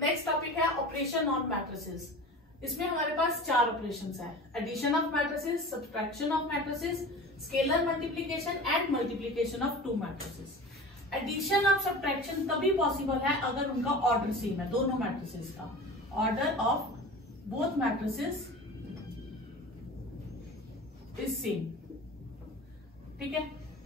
Next topic है operation on matrices. इसमें हमारे पास 4 ऑपरेशंस है, addition of matrices, subtraction of matrices, scalar multiplication and multiplication of 2 matrices. Addition of subtraction तभी possible है अगर उनका ऑर्डर सेम है, दोनों मैट्रिसेस का order of both matrices is same. ठीक है,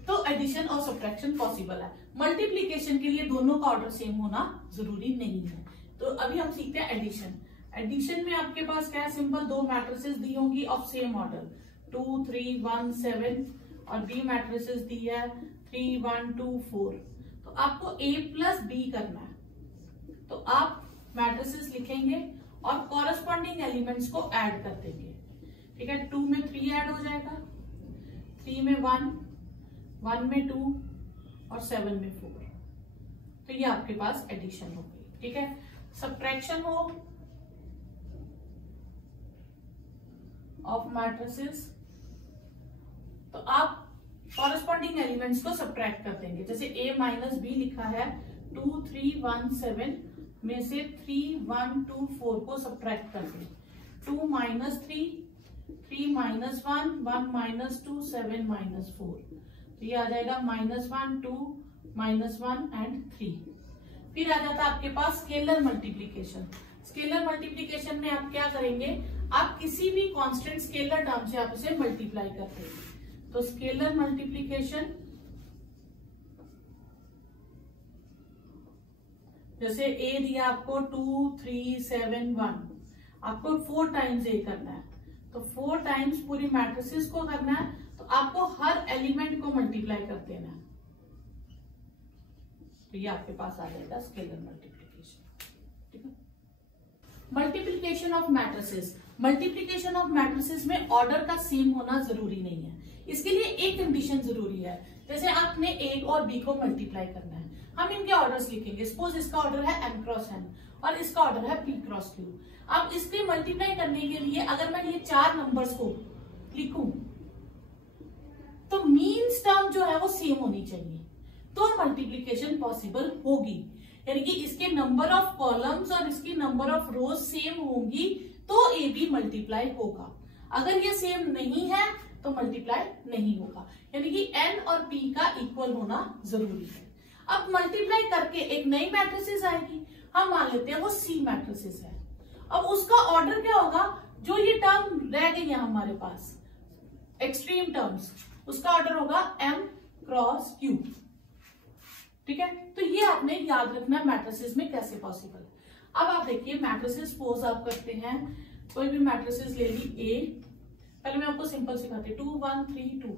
तो एडिशन और सब्ट्रैक्शन पॉसिबल है। मल्टीप्लिकेशन के लिए दोनों का ऑर्डर सेम होना जरूरी नहीं है। तो अभी हम सीखते हैं एडिशन। एडिशन में आपके पास क्या है, सिंपल 2 मैट्रिसेस दी होंगी ऑफ सेम ऑर्डर 2 3 1 7 और बी मैट्रिसेस दी है 3 1 2 4। तो आपको a प्लस बी करना है, तो आप मैट्रिसेस लिखेंगे और कॉरेस्पॉन्डिंग एलिमेंट्स को ऐड कर देंगे। ठीक है, 2 में 3 ऐड हो जाएगा, 3 में 1, 1 में 2 और 7 में 4। तो ये आपके पास एडिशन हो गई। ठीक है, सब्ट्रैक्शन हो ऑफ मैट्रिसेस, तो आप कॉरेस्पॉन्डिंग एलिमेंट्स को सब्ट्रैक्ट कर देंगे। जैसे a माइनस बी लिखा है 2 3 1 7 में से 3 1 2 4 को सब्ट्रैक्ट कर दें। 2 माइनस 3, 3 माइनस 1, 1 माइनस 2, 7 माइनस 4। तो ये आ जाएगा -1 2 -1 एंड 3। फिर आ जाता है आपके पास स्केलर मल्टीप्लिकेशन। स्केलर मल्टीप्लिकेशन में आप क्या करेंगे, आप किसी भी कांस्टेंट स्केलर टर्म से आप उसे मल्टीप्लाई करते हैं। तो स्केलर मल्टीप्लिकेशन, जैसे a दिया आपको 2 3 7 1, आपको 4 टाइम्स a करना है, तो 4 टाइम्स पूरी मैट्रिसेस को करना है, तो आपको हर एलिमेंट को मल्टीप्लाई कर देना है। तो ये आपके पास आ जाएगा स्केलर मल्टीप्लिकेशन। ठीक है, multiplication of matrices. Multiplication of matrices में ऑर्डर का सेम होना जरूरी नहीं है। इसके लिए एक कंडीशन जरूरी है, जैसे आपने a और b को मल्टीप्लाई करना है, हम इनके ऑर्डर्स लिखेंगे। सपोज इसका ऑर्डर है m क्रॉस n और इसका ऑर्डर है p क्रॉस q। अब इसके मल्टीप्लाई करने के लिए अगर मैं ये 4 नंबर्स को लिखूं तो मीन्स टर्म जो है वो सेम होनी चाहिए, तो मल्टीप्लिकेशन पॉसिबल होगी। यानी कि इसके नंबर ऑफ कॉलम्स और इसकी नंबर ऑफ रोज सेम होंगी तो ए बी मल्टीप्लाई होगा। अगर ये सेम नहीं है तो मल्टीप्लाई नहीं होगा, यानी कि n और p का इक्वल होना जरूरी है। अब मल्टीप्लाई करके एक नई मैट्रिसेस आएगी, हम मान लेते हैं वो सी मैट्रिसेस है। अब उसका ऑर्डर क्या होगा, जो ये टर्म रह गई है हमारे पास एक्सट्रीम टर्म्स, उसका ऑर्डर होगा m क्रॉस q। ठीक है, तो ये आपने याद रखना मैट्रिसेस में कैसे पॉसिबल है। अब आप देखिए मैट्रिसेस सपोज आप करते हैं, कोई भी मैट्रिसेस ले ली A, पहले मैं आपको सिंपल सिखाती हूँ 2 1 3 2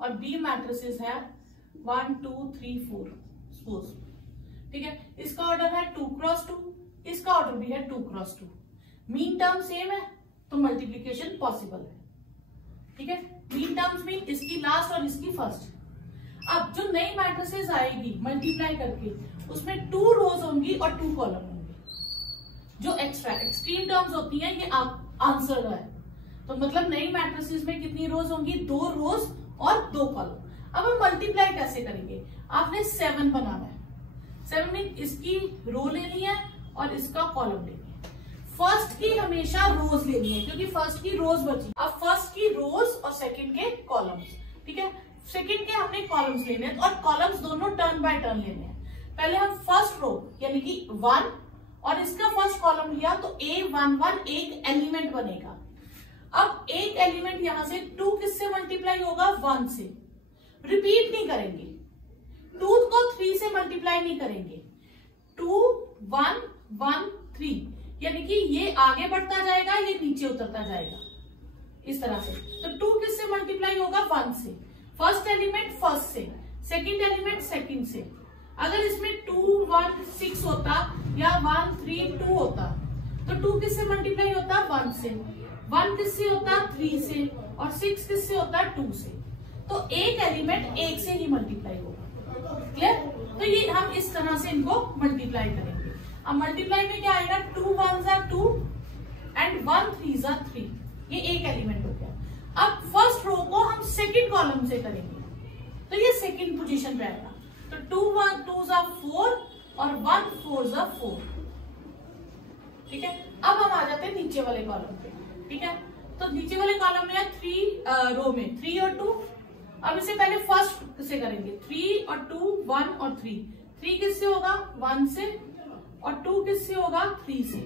और B मैट्रिसेस है 1 2 3 4 सपोज। ठीक है, इसका ऑर्डर है 2 क्रॉस 2, इसका ऑर्डर भी है 2 क्रॉस 2, मीन टर्म सेम है तो मल्टीप्लिकेशन पॉसिबल है। ठीक है, मीन टर्म्स मीन इसकी लास्ट और इसकी फर्स्ट। अब जो नई मैट्रिसेस आएगी मल्टीप्लाई करके, उसमें 2 रोज होंगी और 2 कॉलम होंगे। जो एक्स्ट्रा एक्सट्रीम टर्म्स होती हैं ये आंसर है, तो मतलब नई मैट्रिसेस में कितनी रोज होंगी, 2 रोज और 2 कॉलम। अब हम मल्टीप्लाई कैसे करेंगे, आपने 7 बनाना है। 7 में इसकी रो लेनी है और इसका कॉलम लेनी है। फर्स्ट की हमेशा रोज लेनी है क्योंकि फर्स्ट की रोज बची। अब फर्स्ट की रोज और सेकंड के कॉलम्स। ठीक है, सेकंड के हमने कॉलम्स लेने हैं और कॉलम्स दोनों टर्न बाय टर्न लेने हैं। पहले हम फर्स्ट रो यानी कि 1 और इसका फर्स्ट कॉलम लिया तो A11 एक एलिमेंट बनेगा। अब एक एलिमेंट यहां से 2 किससे मल्टीप्लाई होगा, 1 से। रिपीट नहीं करेंगे, 2 को 3 से मल्टीप्लाई नहीं करेंगे। 2 1 1 3 यानी कि ये आगे बढ़ता जाएगा, ये नीचे उतरता जाएगा इस तरह से। तो 2 किससे मल्टीप्लाई होगा, 1 से। फर्स्ट एलिमेंट फर्स्ट से, सेकंड एलिमेंट सेकंड से। अगर इसमें 2 1 6 होता या 1 3 2 होता तो 2 किससे मल्टीप्लाई होता, 1 से। 1 किससे होता, 3 से, और 6 किससे होता, 2 से। तो एक एलिमेंट 1 से ही मल्टीप्लाई होगा। क्लियर, तो ये हम इस तरह से इनको मल्टीप्लाई करेंगे। अब मल्टीप्लाई में क्या आएगा, 2 1 जा 2 एंड 1 3 जा 3, ये एक एलिमेंट हो गया। अब फर्स्ट रो को हम सेकंड कॉलम से करेंगे तो ये सेकंड पोजीशन पे आएगा। तो 2 1 2 जा 4 और 1 4 जा 4, ठीक है, अब हम आ जाते हैं नीचे वाले कॉलम पे। ठीक है, तो नीचे वाले कॉलम में है 3 रो में 3 और 2। अब इसे पहले फर्स्ट से करेंगे, 3 और 2, 1 और 3। 3 किससे होगा? 1 से, और 2 किससे होगा? 3 से।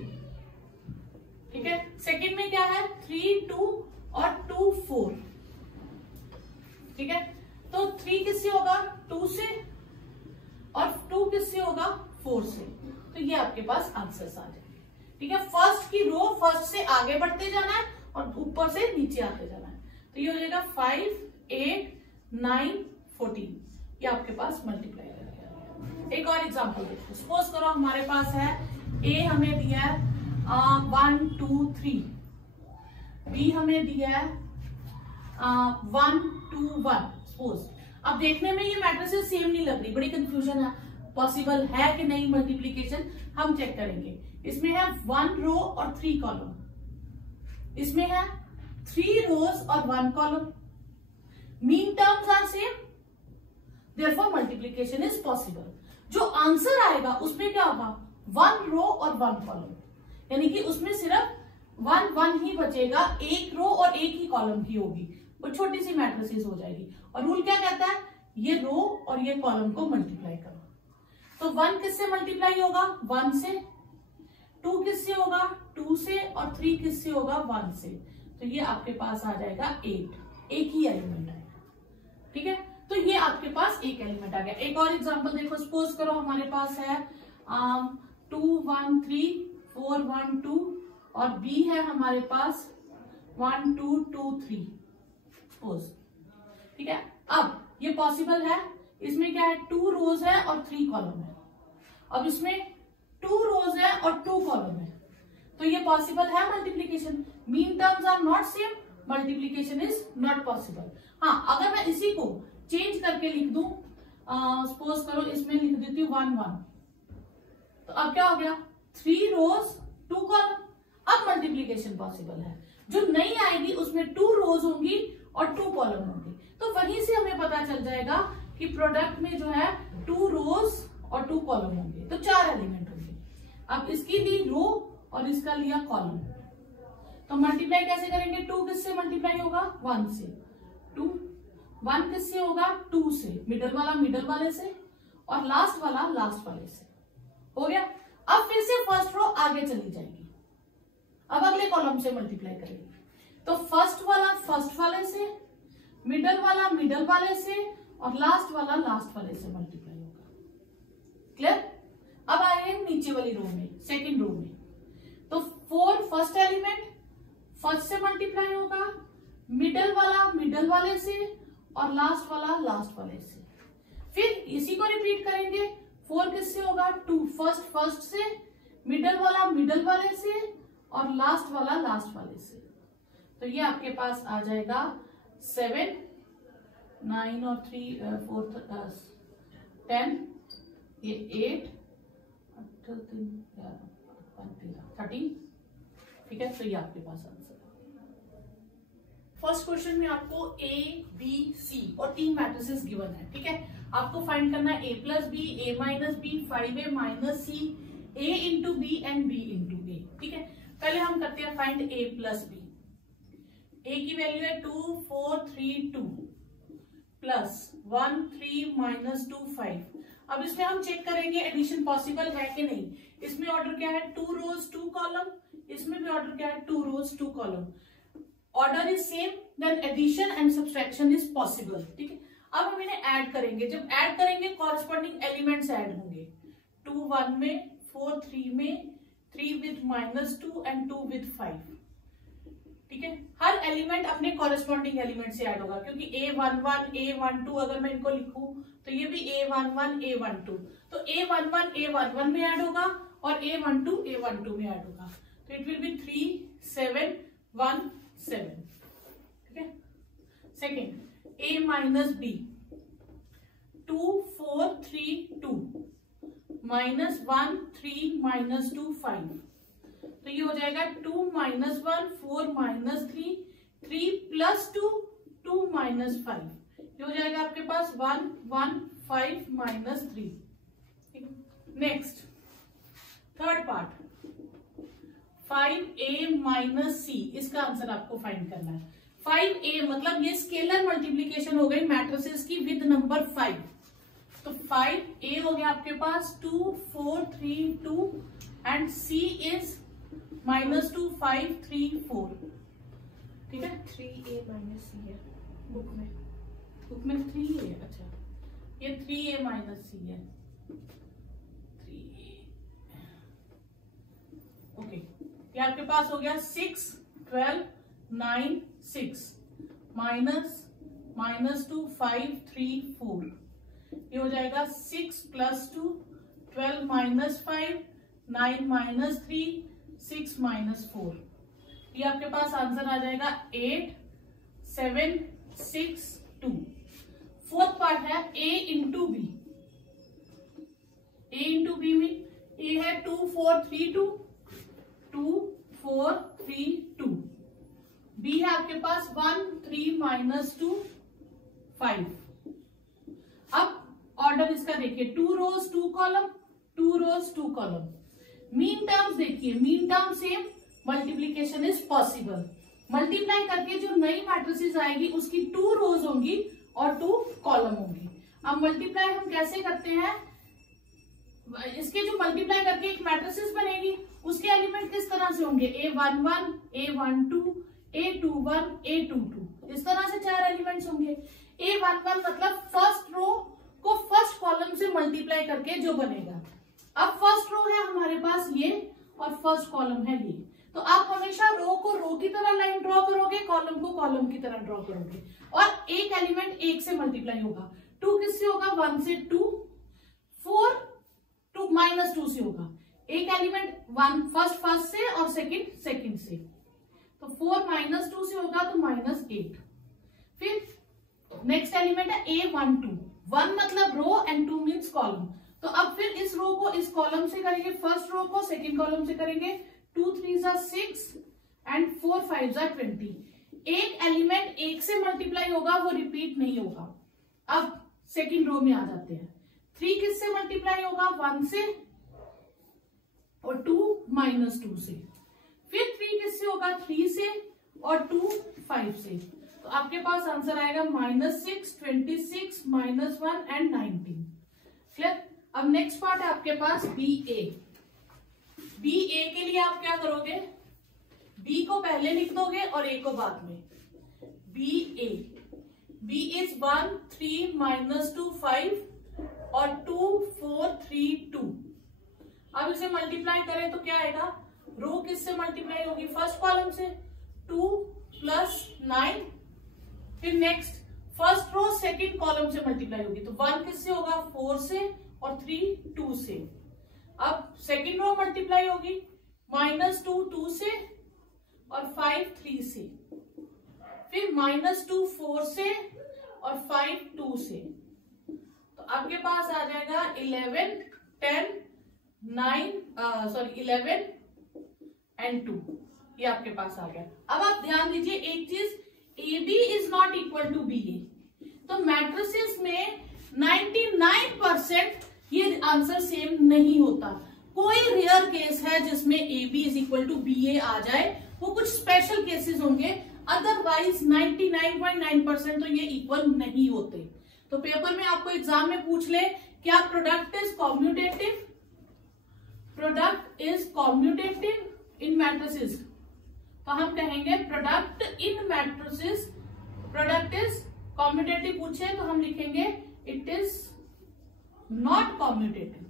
ठीक है, सेकंड में क्या है? 3, 2 और 2, 4। ठीक है, तो 3 किससे होगा? 2 से, और 2 किससे होगा? 4 से। तो ये आपके पास आंसर्स आ जाएंगे। ठीक है, फर्स्ट की रो फर्स्ट से आगे बढ़ते जाना है और ऊपर से नीचे आते जाना है। तो ये हो जाएगा 5, 8, 9, 14। ये आपके पास मल्टीप्लाई करके। एक और एग्जांपल देखो, सपोज करो हमारे पास है ए हमें दिया है 1, 2, 3, बी हमें दिया है 1, 2, 1। सपोज अब देखने में ये मैट्रिसेस सेम नहीं लग रही, बड़ी कंफ्यूजन है, पॉसिबल है कि नहीं मल्टीप्लीकेशन, हम चेक करेंगे। इसमें है 1 रो और 3 कॉलम, इसमें है 3 रोज और 1 column. Mean terms are same, therefore multiplication is possible. जो आंसर आएगा उसमें क्या होगा? 1 रो और 1 कॉलम, यानी कि उसमें सिर्फ 1 1 ही बचेगा, एक रो और एक ही कॉलम की होगी, वो छोटी सी मैट्रिसेस हो जाएगी। और रूल क्या कहता है? ये रो और ये कॉलम को मल्टीप्लाई करो। तो 1 किससे मल्टीप्लाई होगा? 1 से। 2 किससे होगा? 2 से। और 3 किससे होगा? 1 से। तो ये आपके पास आ जाएगा 8, एक ही एलिमेंट आएगा। ठीक है, तो ये आपके पास एक एलिमेंट आ गया। एक और एग्जांपल देखो, सपोज करो हमारे पास है 2, 1, 3, 4, 1, 2 और बी है हमारे पास 1, 2, 2, 3। सपोज, ठीक है, अब ये पॉसिबल है। इसमें क्या है? 2 रोज है और 3 कॉलम है। अब इसमें 2 रोज है और 2 कॉलम है, तो ये पॉसिबल है multiplication. Mean terms are not same, multiplication is not possible. हाँ, अगर मैं इसी को चेंज करके लिख दूं, सपोज करो इसमें लिख देती हूँ 1, 1, तो अब क्या हो गया? 3 रोज 2 कॉलम। अब मल्टीप्लीकेशन पॉसिबल है। जो नहीं आएगी उसमें 2 रोज होंगी और 2 कॉलम होंगी, तो वहीं से हमें पता चल जाएगा कि प्रोडक्ट में जो है 2 रोज और 2 कॉलम होंगे, तो 4 एलिमेंट होंगे। अब इसकी ली रो और इसका लिया कॉलम, तो मल्टीप्लाई कैसे करेंगे? 2 किससे मल्टीप्लाई होगा? 1 से। 2, 1 किससे होगा? 2 से। मिडल वाला मिडल वाले से, और लास्ट वाला लास्ट वाले से। हो गया। अब फिर से फर्स्ट रो आगे चली जाएगी, अब अगले कॉलम से मल्टीप्लाई करेंगे। तो फर्स्ट वाला फर्स्ट वाले से, मिडल वाला मिडल वाले से, और लास्ट वाला लास्ट वाले से मल्टीप्लाई होगा। क्लियर? अब आए नीचे वाली रो में, सेकंड रो में। तो 4 फर्स्ट एलिमेंट फर्स्ट से मल्टीप्लाई होगा, मिडल वाला मिडल वाले से, और लास्ट वाला लास्ट वाले से। फिर इसी को रिपीट करेंगे। 4 किससे होगा? 2 फर्स्ट फर्स्ट से, मिडल वाला मिडल वाले से, और लास्ट वाला लास्ट वाले से। तो ये आपके पास आ जाएगा 7, 9 और 3, 4, 10, ये 8, 8, 3, 13। ठीक है, तो ये आपके पास आंसर है। फर्स्ट क्वेश्चन में आपको A, B, C और 3 मैट्रिसेस गिवन है। ठीक है, आपको फाइंड करना है A plus B, A minus B, 5A minus C, A into B and B into A। ठीक है, पहले हम करते हैं find A plus B. A की वैल्यू है 2, 4, 3, 2 प्लस 1, 3 माइनस 2, 5। अब इसमें हम चेक करेंगे एडिशन पॉसिबल है कि नहीं। इसमें ऑर्डर क्या है? 2 रोज 2 कॉलम। इसमें भी ऑर्डर क्या है? 2 rows 2 column. Order is same, then addition and subtraction is possible. ठीक है, अब हम इन्हें ऐड करेंगे। जब ऐड करेंगे कॉरेस्पॉन्डिंग एलिमेंट्स ऐड होंगे। 2 1 में, 4 3 में, 3 विद -2 एंड 2 विद 5। ठीक है, हर एलिमेंट अपने कॉरेस्पॉन्डिंग एलिमेंट से ऐड होगा, क्योंकि A11 A12 अगर मैं इनको लिखूं तो ये भी A11 A12, तो A11 A11 में ऐड होगा और A12 A12 में ऐड होगा। तो इट विल बी 3 7 1 7। ठीक है, सेकेंड A माइनस बी, 2 4 3 2 -1 3 -2 5। तो ये हो जाएगा 2 -1 4 -3 3 + 2 2 -5। ये हो जाएगा आपके पास 1 1 5 -3। Next third part, 5a minus c, इसका आंसर आपको फाइंड करना है। 5a मतलब ये स्केलर मल्टीप्लीकेशन हो गई मैट्रिसेस की विद नंबर 5। तो 5a हो गया आपके पास 2 4 3 2 एंड c इज -2 5 3 4। ठीक है, 3a माइनस सी है बुक में 3 है। अच्छा, ये 3a माइनस सी है, 3a। ओके, ये आपके पास हो गया 6 12 9 6 -2 5 3 4। ये हो जाएगा 6 + 2 12 -5 9 -3 6 -4। ये आपके पास आंसर आ जाएगा 8 7 6 2। फोर्थ पार्ट है a into B. a into B mean a है 2 4 3 2 2 4 3 2। b है आपके पास 1 3 -2 5। अब ऑर्डर इसका देखिए 2 rows 2 column 2 rows 2 column. Mean terms देखिए, mean term same, multiplication is possible. Multiply करके जो नई मैट्रिसेस आएगी उसकी 2 रोज होंगी और 2 कॉलम होंगी। अब मल्टीप्लाई हम कैसे करते हैं, इसके जो मल्टीप्लाई करके एक मैट्रिसेस बनेगी उसके एलिमेंट किस तरह से होंगे, a11 a12 a21 a22, इस तरह से 4 एलिमेंट्स होंगे। a11 मतलब फर्स्ट रो को फर्स्ट कॉलम से मल्टीप्लाई करके जो बनेगा। अब फर्स्ट रो है हमारे पास ये और फर्स्ट कॉलम है ये, तो आप हमेशा रो को रो की तरह लाइन ड्रॉ करोगे, कॉलम को कॉलम की तरह ड्रॉ करोगे और एक एलिमेंट एक से मल्टीप्लाई होगा। 2 किससे होगा, 1 से 2, 4 2 -2 से होगा। एक एलिमेंट 1 फर्स्ट से और सेकंड से, तो 4 -2 से होगा तो -8। फिर नेक्स्ट एलिमेंट है a12, 1 मतलब रो एंड 2 मीन्स कॉलम। तो अब फिर इस रो को इस कॉलम से करेंगे, फर्स्ट रो को सेकंड कॉलम से करेंगे। 2 3 6 एंड 4 5 20। एक एलिमेंट एक से मल्टीप्लाई होगा, वो रिपीट नहीं होगा। अब सेकंड रो में आ जाते हैं। 3 किससे मल्टीप्लाई होगा, 1 से और 2 -2 से। फिर 3 किससे होगा, 3 से और 2 5 से। तो आपके पास आंसर आएगा -6 26 -1 एंड 19। क्लियर। अब नेक्स्ट पार्ट है आपके पास BA। BA के लिए आप क्या करोगे, B को पहले लिख दोगे और A को बाद में। BA, B इज 1 3 -2 5 और 2 4 3 2। अब इसे मल्टीप्लाई करें तो क्या आएगा, रो किससे मल्टीप्लाई होगी, फर्स्ट कॉलम से 2 + 9। फिर next first row second column से मल्टीप्लाई होगी, तो 1 किससे होगा, 4 से और 3 2 से। अब सेकंड रो मल्टीप्लाई होगी, -2 2 से और 5 3 से। फिर -2 4 से और 5 2 से। तो आपके पास आ जाएगा 11 10 11 एंड 2। ये आपके पास आ गया। अब आप ध्यान दीजिए एक चीज, AB is not equal to BA। तो मैट्रिसेस में 99% ये आंसर सेम नहीं होता। कोई रेयर केस है जिसमें AB is equal to BA आ जाए, वो कुछ स्पेशल केसेस होंगे, अदरवाइज 99.9% तो ये इक्वल नहीं होते। तो पेपर में आपको एग्जाम में पूछ ले, क्या product is commutative, product is commutative in matrices, तो हम कहेंगे product in matrices, product is commutative पूछे तो हम लिखेंगे it is not commutative.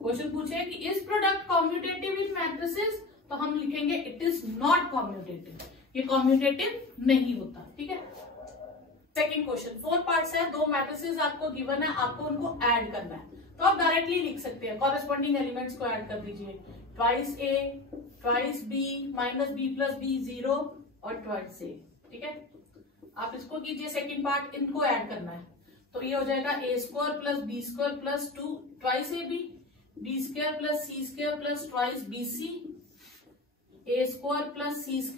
Question पूछे कि is product commutative in matrices, तो हम लिखेंगे इट इज नॉट कॉम्यूटेटिव, ये कॉम्यूटेटिव नहीं होता। ठीक है। सेकंड क्वेश्चन, 4 पार्ट्स है, 2 मैट्रिसेस आपको गिवन है, आपको उनको ऐड करना है। तो आप डायरेक्टली लिख सकते हैं, कॉरेस्पॉन्डिंग एलिमेंट्स को ऐड कर दीजिए, twice A twice B -B + B 0 और ट्वाइस A। ठीक है, आप इसको कीजिए, सेकंड पार्ट, इनको ऐड करना है। तो ये हो जाएगा A² + B² + 2 twice AB, B² + C² + twice BC, A² + C²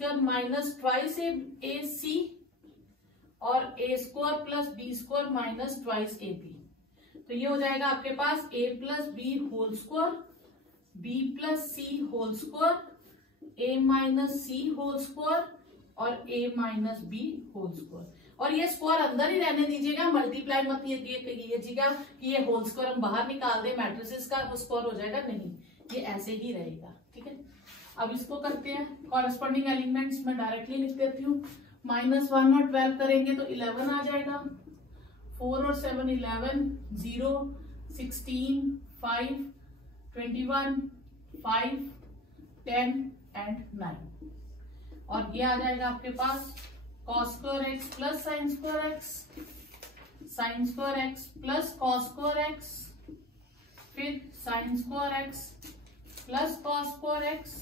- twice AC और A² + B² - ट्वाइस AB। तो ये हो जाएगा आपके पास A + B whole square B plus C whole square, A minus C whole square और A minus B whole square. और ये स्क्वायर अंदर ही रहने दीजिएगा, मल्टीप्लाई मत कीजिएगा कि ये होल स्क्वायर हम बाहर निकाल दें मैट्रिसेस का, वो स्क्वायर हो जाएगा, नहीं, ये ऐसे ही रहेगा। ठीक है, अब इसको करते हैं कॉरेस्पॉन्डिंग एलिमेंट्स में डायरेक्टली लिख देती हूँ। -1 और 12 करेंगे तो 11 आ जाएगा, 4 और 7 11, 0, 16, 5, 21, 5, 10 एंड 9। और ये आ जाएगा आपके पास cos square x plus sine square x, sine square x plus cos square x, फिर sine square x plus cos square x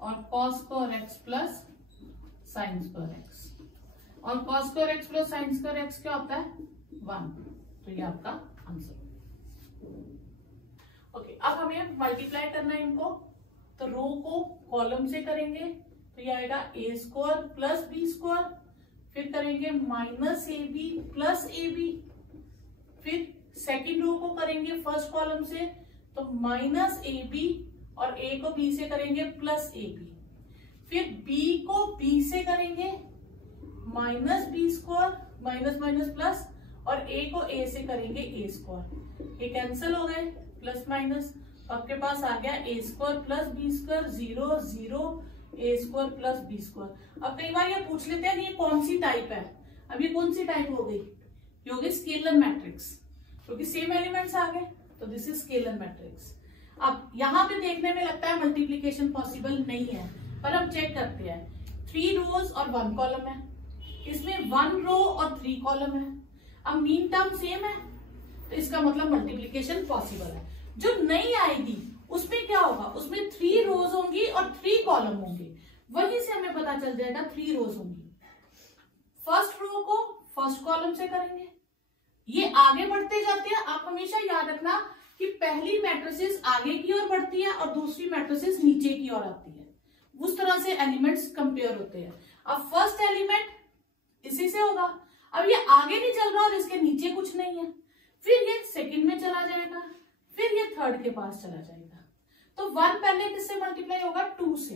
और cos square x plus sine square x. और cos square x plus sine square x क्या होता है? 1। तो ये आपका answer. Okay, अब हमें मल्टीप्लाई करना है इनको, तो रो को कॉलम से करेंगे तो ये आएगा A square plus B square, फिर करेंगे minus A B plus A B, फिर सेकेंड रो को करेंगे फर्स्ट कॉलम से तो माइनस ए बी और ए को बी से करेंगे प्लस ए बी, फिर बी को बी से करेंगे minus B square, minus minus plus, और ए को ए से करेंगे ए स्क्वायर। ये कैंसिल हो गए प्लस माइनस, आपके पास आ गया ए स्क्वायर प्लस बी स्क्वायर, 0 0 ए स्क्वायर प्लस बी स्क्वायर। अब कई बार ये पूछ लेते हैं ये कौन सी टाइप है, अब ये कौन सी टाइप हो गई? ये हो गई स्केलर मैट्रिक्स, क्योंकि सेम एलिमेंट्स आ गए, तो दिस इज स्केलर मैट्रिक्स। अब यहाँ पे देखने में लगता है मल्टीप्लीकेशन पॉसिबल नहीं है, पर हम चेक करते हैं। 3 रोज और 1 कॉलम है, इसमें 1 रो और 3 कॉलम है। अब मीन टर्म सेम है तो इसका मतलब मल्टीप्लीकेशन पॉसिबल है। जो नहीं आएगी उसमें क्या होगा? उसमें 3 रोज होंगी और 3 कॉलम होंगे, वहीं से हमें पता चल जाएगा 3 रोज होंगी। फर्स्ट रो को फर्स्ट कॉलम से करेंगे, ये आगे बढ़ते जाते हैं। आप हमेशा याद रखना कि पहली मैट्रिसेस आगे की ओर बढ़ती है और दूसरी मैट्रिसेस नीचे की ओर आती है, उस तरह से एलिमेंट्स कंपेयर होते हैं। अब फर्स्ट एलिमेंट इसी से होगा, अब ये आगे नहीं चल रहा और इसके नीचे कुछ नहीं है, फिर ये सेकंड में चला जाएगा, फिर ये थर्ड के पास चला जाएगा। तो 1 पहले किससे मल्टीप्लाई होगा? 2 से।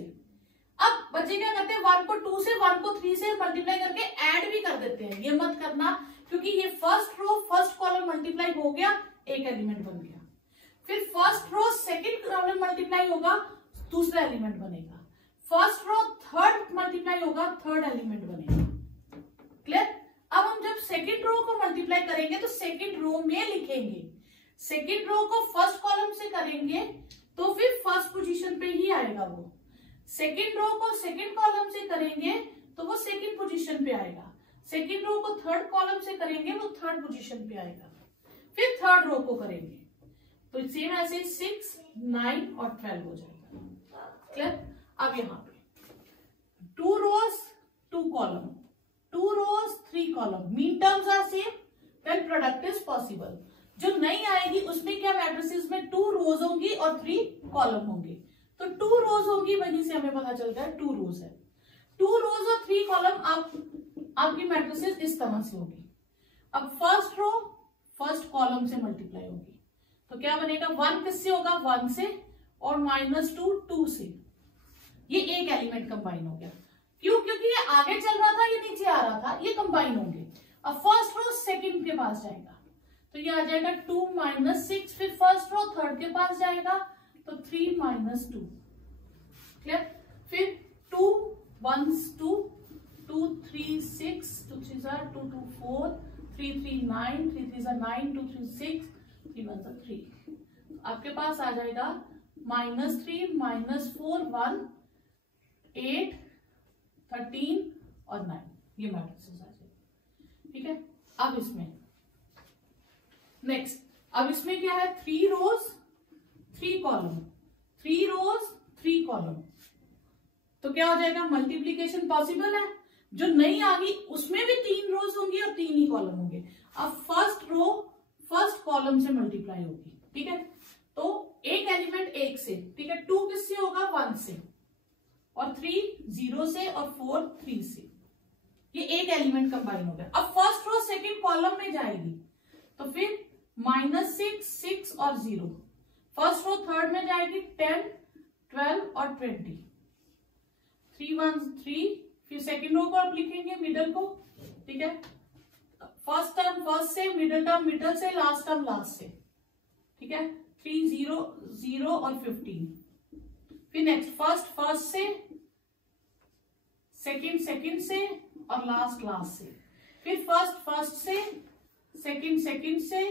अब बच्चे क्या करते हैं? 1 को 2 से, 1 को 3 से मल्टीप्लाई करके ऐड भी कर देते हैं। ये मत करना, क्योंकि ये first row first column multiply हो गया, एक एलिमेंट बन गया। फिर first row second column multiply होगा, दूसरा एलिमेंट बनेगा। फर्स्ट रो थर्ड मल्टीप्लाई होगा, थर्ड एलिमेंट बनेगा। क्लियर? अब हम जब सेकंड रो को मल्टीप्लाई करेंगे तो सेकंड रो में लिखेंगे, सेकंड रो को फर्स्ट कॉलम से करेंगे तो फिर फर्स्ट पोजीशन पे ही आएगा वो। सेकंड रो को सेकंड कॉलम से करेंगे तो वो सेकंड पोजीशन पे आएगा। सेकंड रो को थर्ड कॉलम से करेंगे वो थर्ड पोजीशन पे आएगा। फिर थर्ड रो को करेंगे तो सेम ऐसे 6, 9 और 12 हो जाएगा। क्लियर? अब यहाँ पे 2 rows 2 column, 2 rows 3 column, mean terms are same, then product is possible. जो नहीं आएगी उसमें क्या मैट्रिसेस में 2 रोज होंगी और 3 कॉलम होंगे, तो 2 रोज होंगी, वहीं से हमें पता चलता है 2 रोज है। 2 रोज और 3 कॉलम आपकी मैट्रिसेस इस तरह से होगी। अब फर्स्ट रो फर्स्ट कॉलम से मल्टीप्लाई होगी तो क्या बनेगा? 1 किससे होगा? 1 से, और -2 2 से। ये एक एलिमेंट कंबाइन हो गया। क्यों? क्योंकि ये आगे चल रहा था, ये नीचे आ रहा था, ये कंबाइन होंगे। अब फर्स्ट रो सेकंड के पास जाएगा तो ये आ जाएगा 2 - 6, फिर फर्स्ट रो थर्ड के पास जाएगा तो 3 - 2। क्लियर? फिर 2 1s 2, 2 3 6, 2 3s 2 2 4, 3 3 9, 3 3s 9, 2 3 6, 3 1s 3। आपके पास आ जाएगा -3 -4 1 8 13 और 9, ये मैट्रिसेस आ जाएगा। ठीक है? अब इसमें नेक्स्ट, अब इसमें क्या है? 3 रोज 3 कॉलम, 3 रोज 3 कॉलम, तो क्या हो जाएगा? मल्टीप्लीकेशन पॉसिबल है। जो नहीं आ गई उसमें भी 3 रोज होंगी और 3 ही कॉलम होंगे। अब फर्स्ट रो फर्स्ट कॉलम से मल्टीप्लाई होगी। ठीक है? तो एक एलिमेंट 1 से, ठीक है, 2 किससे होगा? 1 से, और 3 0 से, और 4 3 से। ये एक एलिमेंट कंबाइन हो गया। अब फर्स्ट रो सेकंड कॉलम में जाएगी तो फिर -6 6 और 0। फर्स्ट रो थर्ड में जाएगी 10, 12 और 20, 3 1 3। फिर सेकेंड रो को आप लिखेंगे मिडल को, ठीक है, फर्स्ट टर्म फर्स्ट से, मिडल टर्म मिडल से, लास्ट टर्म लास्ट से, ठीक है, 3 0 0 और 15। फिर नेक्स्ट फर्स्ट से, सेकंड से और लास्ट से। फिर फर्स्ट से, सेकंड से,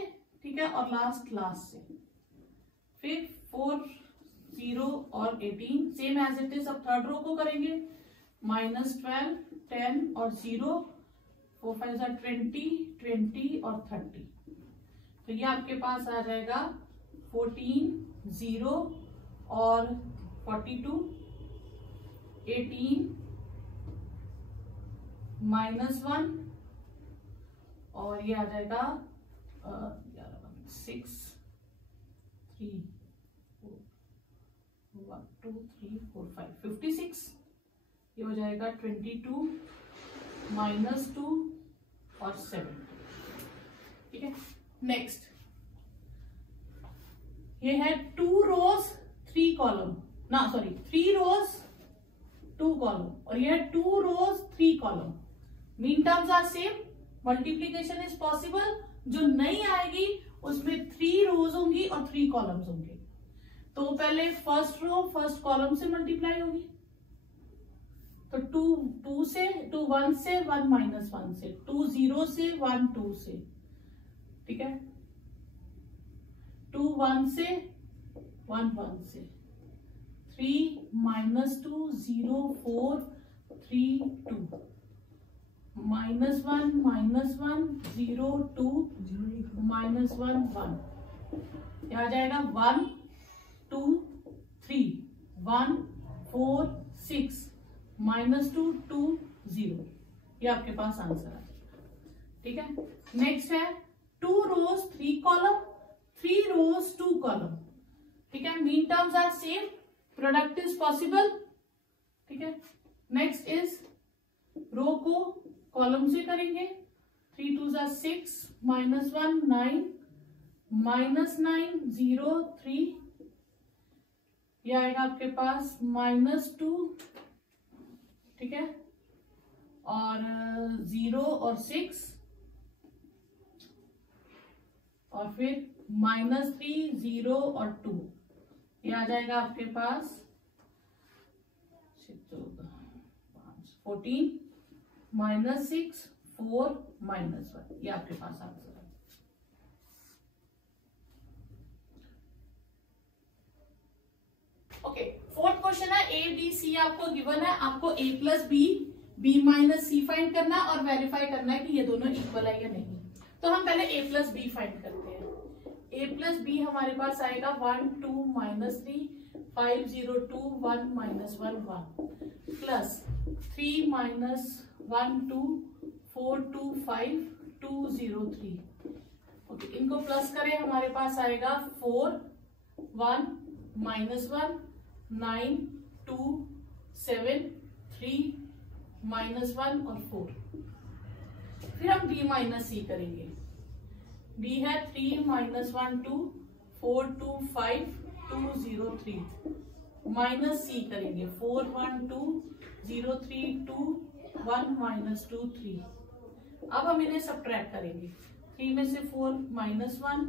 ठीक है, और लास्ट से। फिर 4 0 और 18 सेम एज इट इज। अब थर्ड रो को करेंगे -12 10 और 0, 4 5 20 20 और 30। तो ये आपके पास आ जाएगा 14 0 और 42, 18 -1 और ये आ जाएगा 6 3 1 2 3 4 5 56। ये हो जाएगा 22 -2 और 7, ठीक है। नेक्स्ट ये है 2 रोज 3 कॉलम, ना सॉरी 3 रोज 2 कॉलम, और ये है 2 rows 3 column. Mean terms are same, multiplication is possible. जो नहीं आएगी उसमें 3 रोज होंगी और 3 कॉलम्स होंगे। तो पहले फर्स्ट रो फर्स्ट कॉलम से मल्टीप्लाई होगी, तो 2 से, 2 1 से, 1 -1 से, 2 0 से, 1 2 से, ठीक है, 2 1 से, 1 1 से, 3 -2 0 4 3 2, -1 -1 0 2 -1 1। आ जाएगा 1 2 3 1 4 6 -2 2 0। ये आपके पास आंसर आ जाएगा, ठीक है। नेक्स्ट है 2 रोज 3 कॉलम 3 रोज 2 कॉलम, ठीक है। Mean terms are same, product is possible, ठीक है। नेक्स्ट इज रो को कॉलम से करेंगे, 3 2 6 -1 9 -9 0 3। ये आएगा आपके पास -2, ठीक है, और 0 और 6, और फिर -3 0 और 2। ये आ जाएगा आपके पास 14 -6 4 -1। ये आपके पास आंसर है। ओके, फोर्थ क्वेश्चन है A B C आपको गिवन है, आपको A + B B - C find करना है और वेरीफाई करना है कि ये दोनों इक्वल है या नहीं। तो हम पहले A + B फाइंड करते हैं। A + B हमारे पास आएगा 1 2 -3 5 0 2 1 -1 1 प्लस 3 -1 2 4 2 5 2 0 3। ओके, इनको प्लस करें, हमारे पास आएगा 4 1 -1 9 2 7 3 -1 और 4। फिर हम B - C करेंगे। B है 3 -1 2 4 2 5 2 0 3 माइनस C करेंगे 4 1 2 0 3 2 1 -2 3। अब हम इन्हें सब्ट्रैक्ट करेंगे। 3 में से 4 -1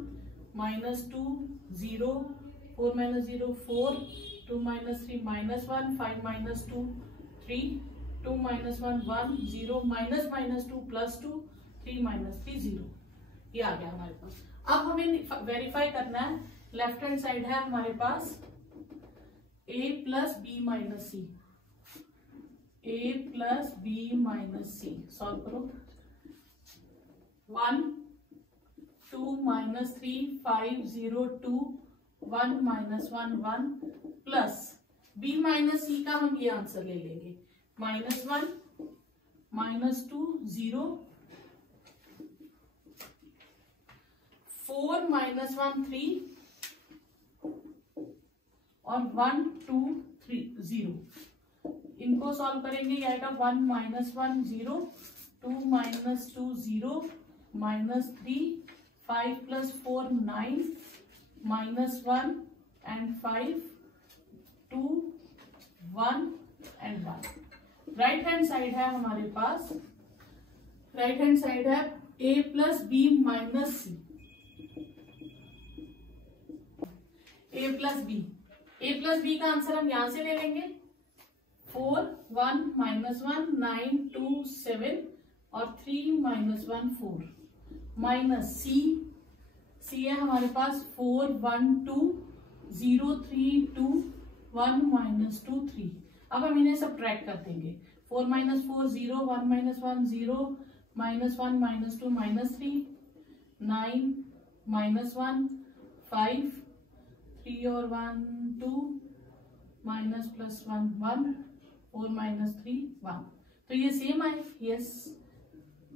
-2 0 4 -0 4 2 -3 -1 5 -2 3 2 -1 1 0 -2 +2 3 -3 0। ये आ गया हमारे पास। अब हमें वेरीफाई करना है। लेफ्ट हैंड साइड है हमारे पास A + B - C, A + B - C। Solve करो। 1 2 -3 5 0 2 1 -1 1 प्लस B - C का हम ये आंसर ले लेंगे। -1 -2 0 4 -1 3 और 1 2 3 0। इनको सॉल्व करेंगे। ये आएगा 1 -1 0 2 -2 0 -3 5 + 4 9 -1 and 5, 2, 1 and 1। Right hand side है हमारे पास, राइट हैंड साइड है a plus b minus c, a plus b का आंसर हम यहां से ले लेंगे 4, 1 माइनस 1, 9, 2, 7 और 3 माइनस 1 4 माइनस सी है हमारे पास 4, 1, 2, 0, 3, 2, 1 माइनस 2 3। अब हम इन्हें सब्ट्रैक्ट कर देंगे 4 minus 4 0, 1 minus 1 0, minus 1 minus 2 minus 3, 9 minus 1 5, 3 और 1 2, माइनस प्लस 1 1, 4 माइनस 3 1। तो ये सेम आए, yes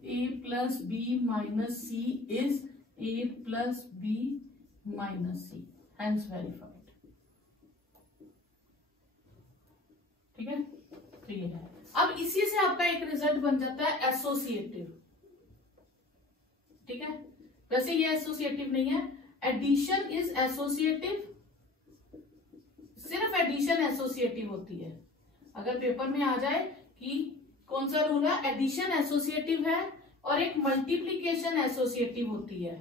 a plus b minus c is a plus b minus c, hence verified. ठीक है, तो ये है। अब इसी से आपका एक रिजल्ट बन जाता है एसोसिएटिव। ठीक है, वैसे ये एसोसिएटिव नहीं है, एडिशन इज एसोसिएटिव, सिर्फ एडिशन एसोसिएटिव होती है। अगर पेपर में आ जाए कि कौन सा रूल है, एडिशन एसोसिएटिव है और एक मल्टीप्लीकेशन एसोसिएटिव होती है।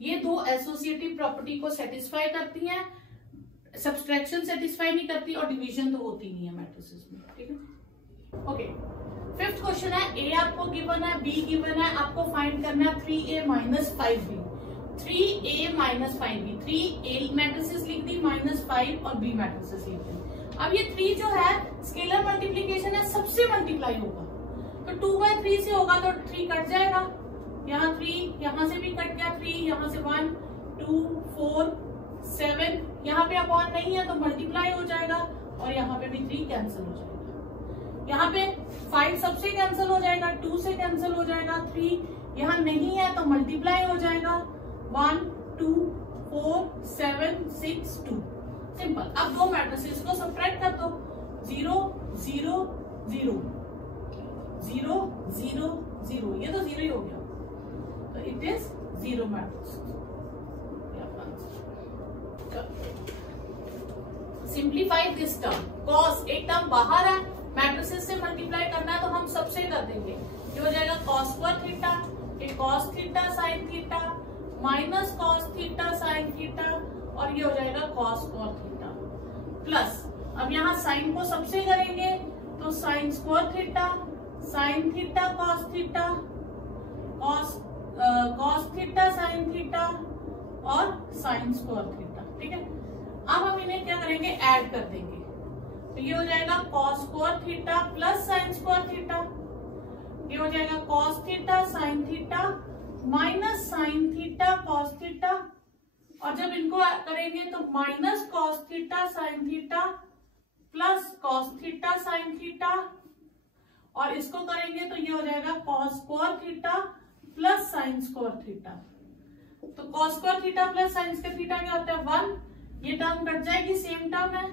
ये दो एसोसिएटिव प्रॉपर्टी को सेटिस्फाई करती हैं, सब्सट्रैक्शन सेटिस्फाई नहीं करती और डिवीजन तो होती नहीं है मैट्रिसेस में। ठीक है, ओके। फिफ्थ क्वेश्चन है, ए आपको गिवन है, बी गिवन है, आपको फाइंड करना है 3a minus 5b। 3a minus 5b, 3a matrices लिख दी, माइनस 5 और b मैट्रिसेस लिख दी। अब ये 3 जो है स्केलर मल्टीप्लीकेशन है, सबसे मल्टीप्लाई होगा, तो 2/3 से होगा तो 3 कट जाएगा, यहाँ 3, यहाँ से भी कट गया 3, यहाँ से 1 2 4 7, यहाँ पे अपॉन नहीं है तो मल्टीप्लाई हो जाएगा और यहाँ पे भी 3 कैंसिल हो जाएगा। यहाँ पे 5 सबसे कैंसिल हो जाएगा, 2 से कैंसिल हो जाएगा, 3 यहाँ नहीं है तो मल्टीप्लाई हो जाएगा, 1 2 4 7 6 2। सिंपल। अब दो मैट्रिसेस को सब्ट्रैक्ट कर दो, 0 0 0 0 0 0, ये तो 0 ही हो गया, तो it is 0 matrix. Simplify this term, cos एक टर्म बाहर है, मैट्रिसेस से मल्टीप्लाई करना है तो हम सबसे कर देंगे, ये हो जाएगा कॉस स्क्वायर थीटा, ये cos theta sine theta minus cos theta sine theta और ये हो जाएगा कॉस स्क्वायर थीटा प्लस, अब यहाँ साइन को सबसे करेंगे तो sign square theta sine theta cos theta cos theta sine theta और साइन स्क्वायर थीटा। ठीक है, अब हम इन्हें क्या करेंगे, ऐड कर देंगे, तो ये हो जाएगा cos square theta plus sine square theta, ये हो जाएगा cos theta sine theta minus sine theta cos theta, और जब इनको करेंगे तो minus cos theta sine theta plus cos theta sine theta, और इसको करेंगे तो ये हो जाएगा cos square theta plus sine square theta. तो cos square theta plus sine square theta क्या होता है, 1, ये टर्म कट जाएगी, सेम टर्म है,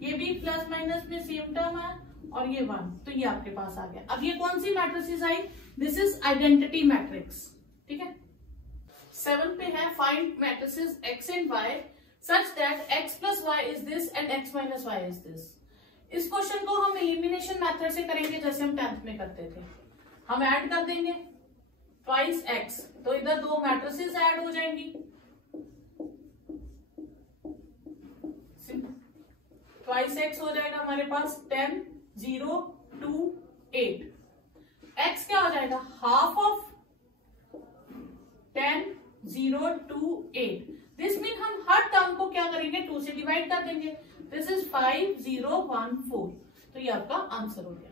ये भी प्लस माइनस में सेम टर्म है और ये 1, तो ये आपके पास आ गया। अब ये कौन सी मैट्रिसेस आई, दिस इज आइडेंटिटी मैट्रिक्स। ठीक है, 7 पे है, find matrices x and y such that x plus y is this and x minus y is this. इस क्वेश्चन को हम एलिमिनेशन मेथड से करेंगे, जैसे हम 10th में करते थे। हम ऐड कर देंगे ट्वाइस x, तो इधर दो मैट्रिसेस ऐड हो जाएंगी, ट्वाइस x हो जाएगा हमारे पास 10 0 2 8, x क्या हो जाएगा, हाफ ऑफ 10 0 2 8। दिस मीन हम हर टर्म को क्या करेंगे, 2 से डिवाइड कर देंगे, दिस इज 5 0 1 4, तो ये आपका आंसर हो गया।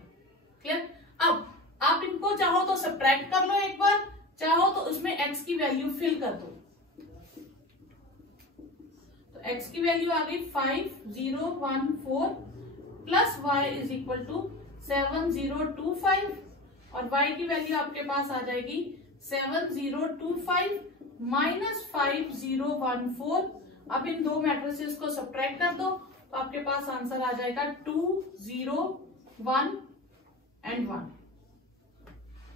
क्लियर। अब आप इनको चाहो तो सब्ट्रैक्ट कर लो एक बार, चाहो तो उसमें x की वैल्यू फिल कर दो, तो x की वैल्यू आ गई 5 0 1 4 plus y is equal to 7 0 2 5 और y की वैल्यू आपके पास आ जाएगी 7 0 2 5 माइनस 5 0 1 4। अब इन दो मैट्रिसेस को सब्ट्रैक्ट कर दो तो आपके पास आंसर आ जाएगा 2 0 1 एंड 1।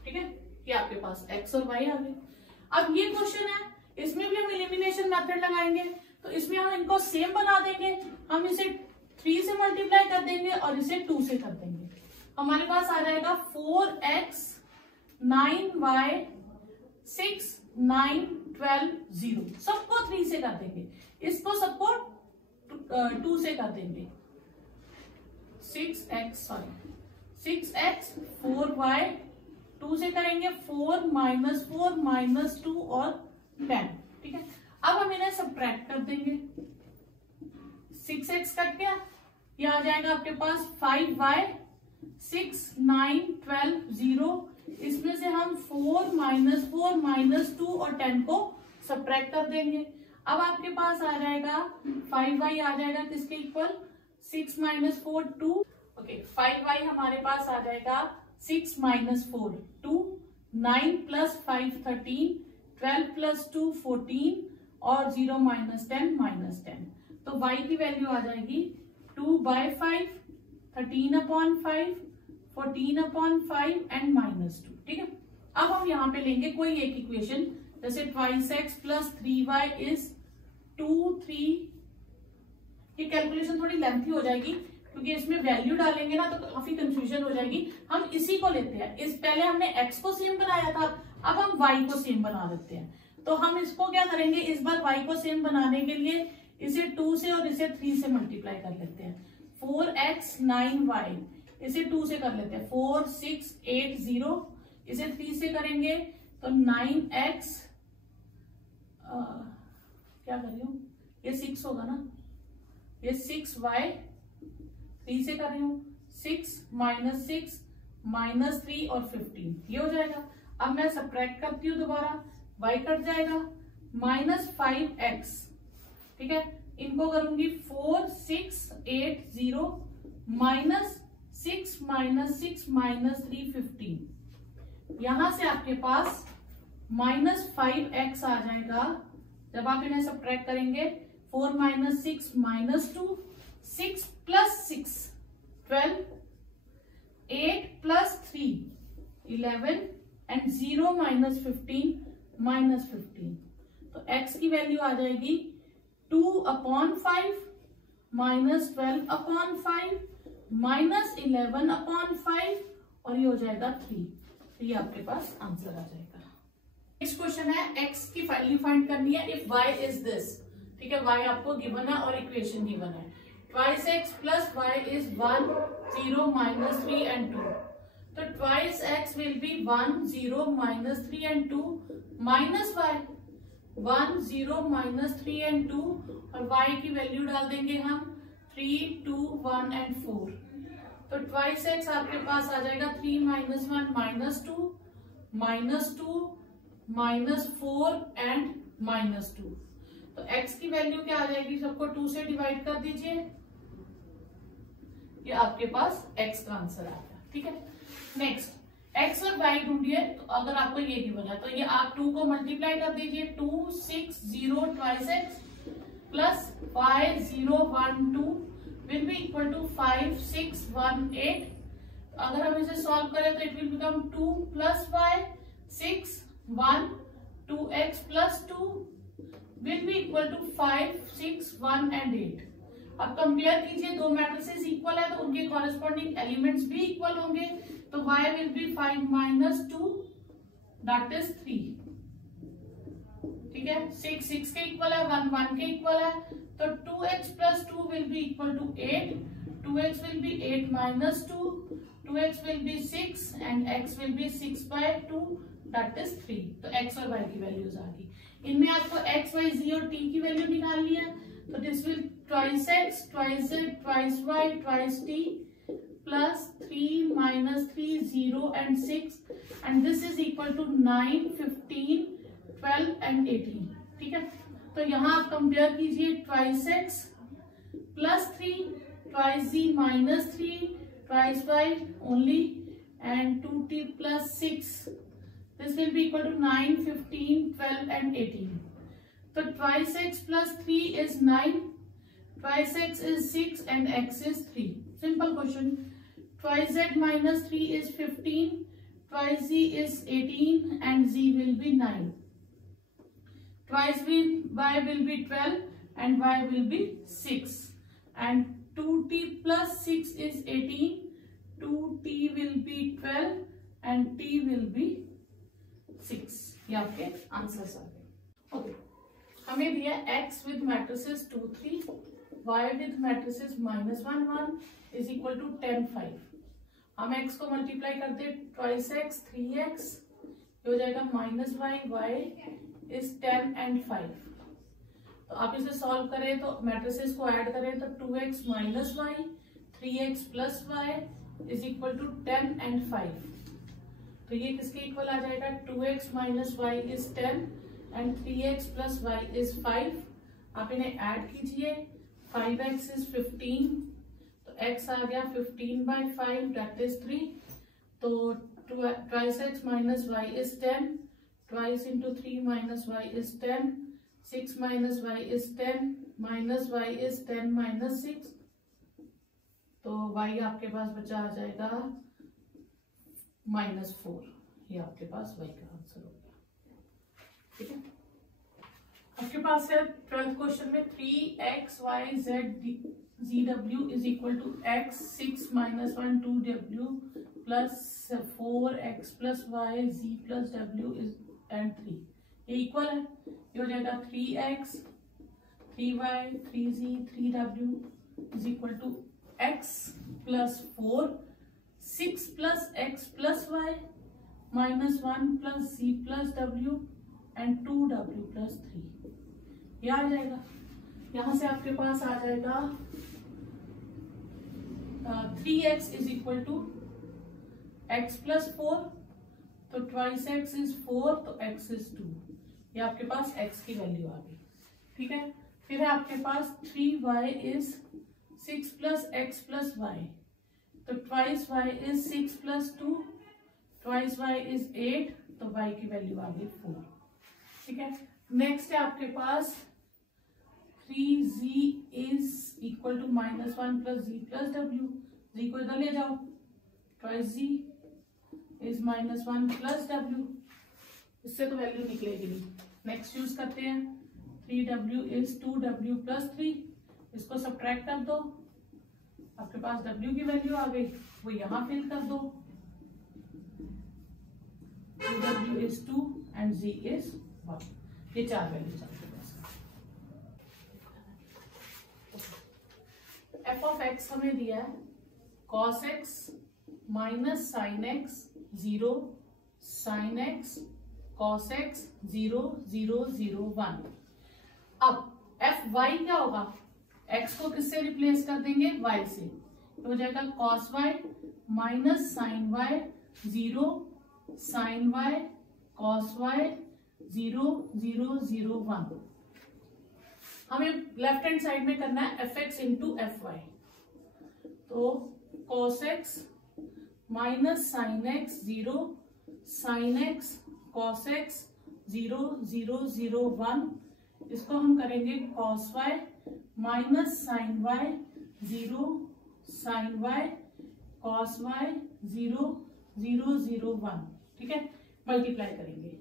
ठीक है, ये आपके पास x और y आ गए। अब ये क्वेश्चन है, इसमें भी हम एलिमिनेशन मेथड लगाएंगे तो इसमें हम इनको सेम बना देंगे, हम इसे 3 से मल्टीप्लाई कर देंगे और इसे 2 से कर देंगे। हमारे पास आ जाएगा 4x 9y 6 9 12 0, सबको 3 से कर देंगे, इसको सबको 2 से कर देंगे। 6x 4y 2 से करेंगे, 4 -4 -2 और 10, ठीक है। अब हम इन्हें सब्ट्रैक्ट कर देंगे, 6x कट गया, ये आ जाएगा आपके पास 5y 6 9 12 0, इसमें से हम 4 -4 -2 और 10 को सब्ट्रैक्ट कर देंगे। अब आपके पास आ जाएगा 5y आ जाएगा किसके इक्वल, 6 -4 2, ओके 5y हमारे पास आ जाएगा 6 -4 2, 9 + 5 13, 12 + 2 14 और 0 -10 -10, तो y की वैल्यू आ जाएगी 2/5, 13/5, 14/5 एंड -2, ठीक है। अब हम यहाँ पे लेंगे कोई एक इक्वेशन, जैसे 2x + 3y = 2 3, ये कैलकुलेशन थोड़ी लेंथी हो जाएगी क्योंकि इसमें वैल्यू डालेंगे ना तो काफी कंफ्यूजन हो जाएगी। हम इसी को लेते हैं, इस पहले हमने x को सेम बनाया था, अब हम y को सेम बना लेते हैं। तो हम इसको क्या करेंगे, इस बार y को सेम बनाने के लिए इसे 2 से और इसे 3 से मल्टीप्लाई कर लेते हैं। 4x 9y, इसे 2 से कर लेते हैं, 4 6 8 0, इसे 3 से करेंगे तो 9x क्या कर रही हूँ, ये 6 होगा ना, ये 6y 3 से कर रही हूँ, 6 -6 -3 और 15, ये हो जाएगा। अब मैं सब्ट्रैक्ट करती हूँ दोबारा, y कट जाएगा, -5x, ठीक है, इनको करूंगी 4 6 8 0 -6 -6 -3 15, यहां से आपके पास -5x आ जाएगा। जब आप इन्हें सब्ट्रैक्ट करेंगे 4 -6 -2, 6 + 6 12, 8 + 3 11 एंड 0 -15 -15, तो x की वैल्यू आ जाएगी 2/5 -12/5 -11/5 और ये हो जाएगा 3, तो ये आपके पास आंसर आ जाएगा। नेक्स्ट क्वेश्चन है, x की वैल्यू फाइंड करनी है इफ y इज दिस, ठीक है, y आपको गिवन है और इक्वेशन गिवन है, 2x + y is 1 0 -3 and 2, तो 2x will be 1 0 -3 and 2 minus y 1 0 -3 and 2 और y की वैल्यू डाल देंगे हम 3 2 1 and 4, तो 2x आपके पास आ जाएगा 3 - 1 -2 -4 एंड -2, तो x की वैल्यू क्या आ जाएगी, सबको 2 से डिवाइड कर दीजिए, ये आपके पास x का आंसर आ गया, ठीक है। नेक्स्ट x और y ढूंढिए, तो अगर आपको ये गिवन है तो ये आप 2 को मल्टीप्लाई कर दीजिए, 2 6 0 2x plus 5 0 1 2 will be equal to 5 6 1 8, अगर हम इसे सॉल्व करें तो it will become 2 + y 6 1 2x + 2 will be equal to 5 6 1 and 8। अब कंपेयर कीजिए, दो मैट्रिसेस इक्वल है तो उनके कॉरेस्पॉन्डिंग एलिमेंट्स भी इक्वल होंगे, तो y will be 5 - 2 that is 3, ठीक है, 6 6 के इक्वल है, 1 1 के इक्वल है, तो 2x + 2 will be equal to 8, 2x will be 8 - 2, 2x will be 6 and x will be 6/2 that is 3, तो x और y की वैल्यूज आ गई। इनमें आपको x y z और t की वैल्यू निकालनी है, तो this will twice x twice z twice y twice t plus 3 - 3 0 and 6 and this is equal to 9 15 12 and 18, ठीक है। तो यहाँ आप कंपेयर कीजिए, twice x plus 3 twice z minus 3 twice y only and 2t plus 6, this will be equal to 9 15 12 and 18, so twice x plus 3 is 9, twice x is 6 and x is 3. Simple question. Twice z minus 3 is 15, twice z is 18 and z will be 9. twice y will be 12 and y will be 6 and 2t plus 6 is 18, 2t will be 12 and t will be 6. ये आपके answers आ गए. Okay, हमें दिया x with matrices 2 3, y with matrices -1 1 is equal to 10 5. हम x को multiply कर दे twice x 3x, हो जाएगा -y, y is 10 and 5. तो आप इसे सॉल्व करें तो मैट्रिसेस को ऐड करें तो 2x minus y, 3x plus y is equal to 10 and 5. तो ये किसके इक्वल आ जाएगा? 2x minus y is 10 and 3x plus y is 5. आप इन्हें ऐड कीजिए. 5x इज 15, तो x आ गया 15/5 दैट इज 3. तो twice x minus y is 10, twice into 3 minus y is 10, 6 minus y is 10, minus y is 10 minus 6. तो y आपके पास बचा आ जाएगा -4. ये आपके पास y का आंसर हो गया. ठीक है, आपके पास है 12th क्वेश्चन में 3xyzw is equal to x 6 minus 1 2w plus 4x plus y z plus w is and 3. ये इक्वल है. ये हो जाएगा 3x 3y 3z 3w is equal to x plus 4 6 plus x plus y -1 plus z plus w and 2w plus 3. ये आ जाएगा. यहां से आपके पास आ जाएगा 3x is equal to x plus 4, तो ट्वाइस x इज 4, तो x इज 2. ये आपके पास x की वैल्यू आ गई. ठीक है, फिर है आपके पास 3y is 6 plus x plus y, तो twice y is 6 plus 2, twice y is 8, तो y की वैल्यू आ गई 4. ठीक है, नेक्स्ट है आपके पास 3z is equal to -1 plus z plus w. z को इधर ले जाओ, twice z is -1 plus w. इससे तो वैल्यू निकलेगी नहीं. नेक्स्ट यूज करते हैं. 3w is 2w plus 3. इसको सब्ट्रैक्ट कर दो, आपके पास w की वैल्यू आ गई, वो यहां फिल कर दो. 2w is 2 and z is 1. ये 4 वैल्यूज आपके पास. f ऑफ x हमें दिया है cos x minus sine x 0, sine x cos x 0 0 0 1. अब fy क्या होगा? x को किससे रिप्लेस कर देंगे? y से. तो हो जाएगा cos y minus sine y 0, sine y cos y 0 0 0 1. हमें लेफ्ट हैंड साइड में करना है fx इंटू fy. तो cos x minus sine x 0, sine x cos x 0 0 0 1. इसको हम करेंगे cos y minus sine y 0, sine y cos y 0 0 0 1. ठीक है, मल्टीप्लाई करेंगे.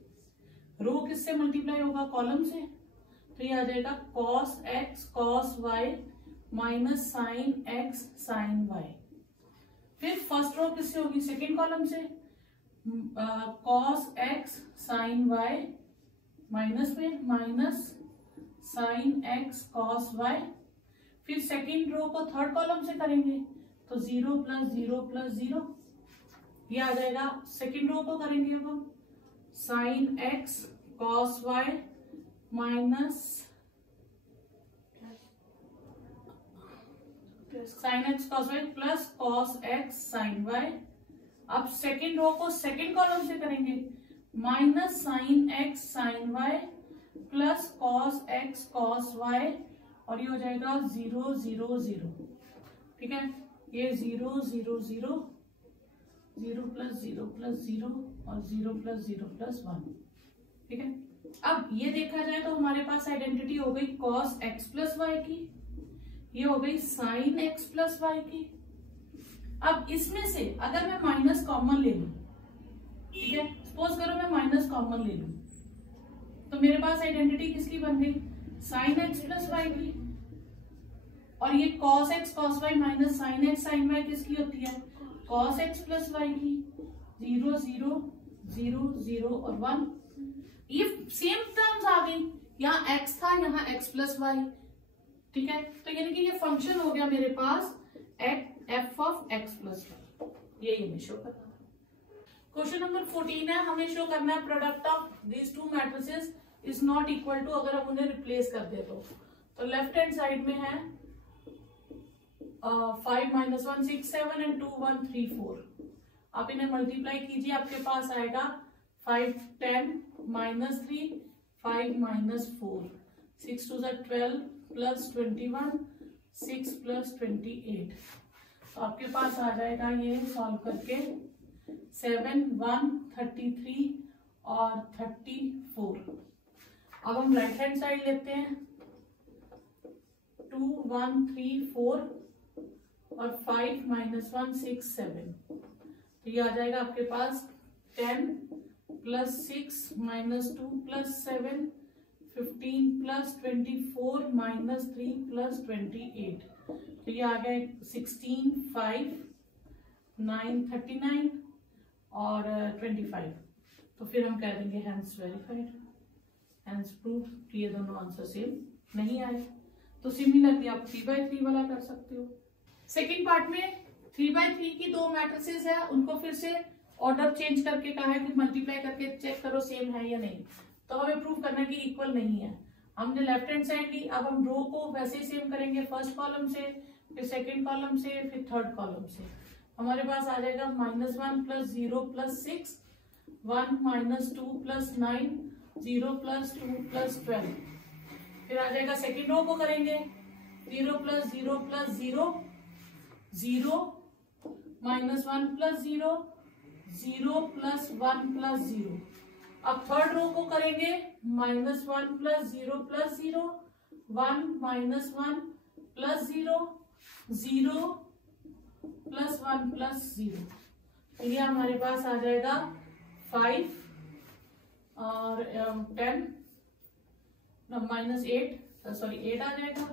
रो किससे मल्टीप्लाई होगा? कॉलम से. तो ये आ जाएगा cos x cos y minus sine x sine y. फिर फर्स्ट रो किससे होगी? सेकेंड कॉलम से. cos x sine y minus में minus sine x cos y. फिर सेकेंड रो को थर्ड कॉलम से करेंगे तो 0 प्लस 0 प्लस 0. ये आ जाएगा. सेकेंड रो को करेंगे अब हम sine x cos y minus sine x cos y plus cos x sine y. अब सेकेंड रो को सेकेंड कॉलम से करेंगे minus sine x sine y plus cos x cos y, और ये हो जाएगा 0 0 0. ठीक है, ये 0 0 0 0 प्लस 0 प्लस 0 और 0 प्लस 0 प्लस 1. ठीक है, अब ये देखा जाए तो हमारे पास आइडेंटिटी हो गई cos x प्लस y की, ये हो गई साइन x प्लस y की. अब इसमें से अगर मैं माइनस कॉमन ले लूं, ठीक है, सपोज करो मैं माइनस कॉमन ले लूं, तो मेरे पास आइडेंटिटी किसकी बन गई, साइन एक्स प्लस वाई की। और ये cos x cos y minus sine x sine y किसकी होती है, कॉस एक्स प्लस वाई की। 0 0 0 0 और 1, ये सेम टर्म्स आ गई, यहाँ x था यहाँ x प्लस वाई, ठीक है। तो यानी कि ये फंक्शन हो गया मेरे पास f of x plus y, ये हमें शो करना है। क्वेश्चन नंबर 14 है, हमें शो करना है product of these two matrices is not equal to, अगर हम उन्हें रिप्लेस कर दे तो लेफ्ट हैंड साइड में है 5 - 1 6 7 एंड 2 1 3 4। आप इन्हें मल्टीप्लाई कीजिए, आपके पास आएगा 5 10 -3 5 -4 6 2 12 प्लस 21 6 प्लस 28। तो आपके पास आ जाएगा ये सॉल्व करके 7 1 33 और 34। अब हम राइट हैंड साइड लेते हैं 2 1 3 4 और 5 - 1 6 7। तो ये आ जाएगा आपके पास 10 प्लस 6 -2 प्लस 7 15 प्लस 24 -3 प्लस 28। तो ये आ गया 16 5 9 39 और 25। तो फिर हम कह देंगे हैंस वेरीफाइड, हैंस प्रूफ। ये दोनों आंसर सेम नहीं आए, तो सिमिलरली आप 3/3 वाला कर सकते हो। सेकेंड पार्ट में 3/3 की दो मैट्रिसेस है, उनको फिर से ऑर्डर चेंज करके कहा है कि मल्टीप्लाई करके चेक करो सेम है या नहीं। तो हमें प्रूव करना है कि इक्वल नहीं है। हमने लेफ्ट हैंड साइड ली, अब हम रो को वैसे ही सेम करेंगे, फर्स्ट कॉलम से, फिर सेकेंड कॉलम से, फिर थर्ड कॉलम से। हमारे पास आ जाएगा -1 + 0 + 6 1 - 2 + 9 0 + 2 + 12। फिर आ जाएगा सेकेंड रो को करेंगे 0 + 0 + 0 0 -1 + 0 0 + 1 + 0। अब थर्ड रो को करेंगे -1 + 0 + 0 1 - 1 + 0 0 + 1 + 0। तो ये हमारे पास आ जाएगा 5 और 10 -8 आ जाएगा,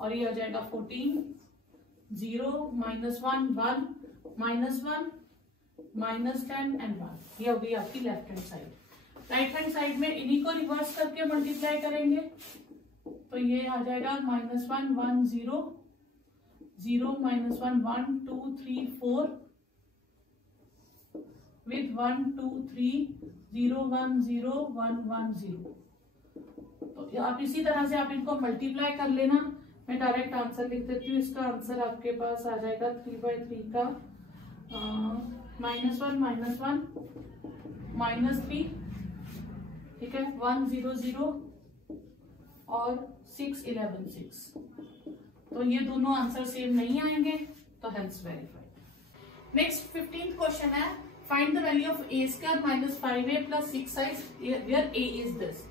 और ये आ जाएगा 14 0 -1 1 -1 -10 एंड 1। ये होगी आपकी left hand side. Right hand side में इन्हीं को रिवर्स करके मल्टीप्लाई करेंगे, तो ये आ जाएगा -1 1 0 0 -1 1 2 3 4 with 1 2 3 0 1 0 1 1 0। तो आप इसी तरह से आप इनको मल्टीप्लाई कर लेना। मैं डायरेक्ट आंसर लिख देती हूँ। इसका आंसर आपके पास आ जाएगा 3/3 का -1 -1 -3, ठीक है, 1 0 0 और 6 11 6। तो ये दोनों आंसर सेम नहीं आएंगे, तो hence verified. Next 15th question है, find the value of a² - 5a + 6i where a is this.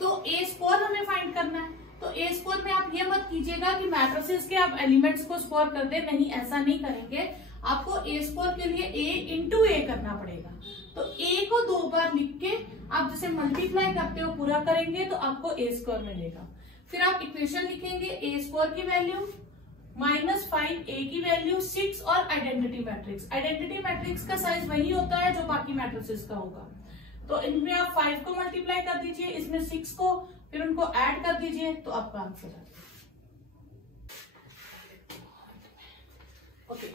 तो a² हमें फाइंड करना है। तो a² में आप ये मत कीजिएगा कि मैट्रिसेस के आप एलिमेंट्स को स्क्वायर कर दे, नहीं, ऐसा नहीं करेंगे। आपको a² के लिए a × a करना पड़ेगा। तो a को 2 बार लिख के आप जैसे मल्टीप्लाई करते हो पूरा करेंगे तो आपको a² मिलेगा। फिर आप इक्वेशन लिखेंगे a² की वैल्यू -5a की वैल्यू 6 और आइडेंटिटी मैट्रिक्स। आइडेंटिटी मैट्रिक्स का साइज वही होता है जो बाकी मैट्रिसेस का होगा। तो इनमें आप 5 को मल्टीप्लाई कर दीजिए, इसमें 6 को, फिर उनको ऐड कर दीजिए, तो आपका आंसर आ जाएगा। ओके,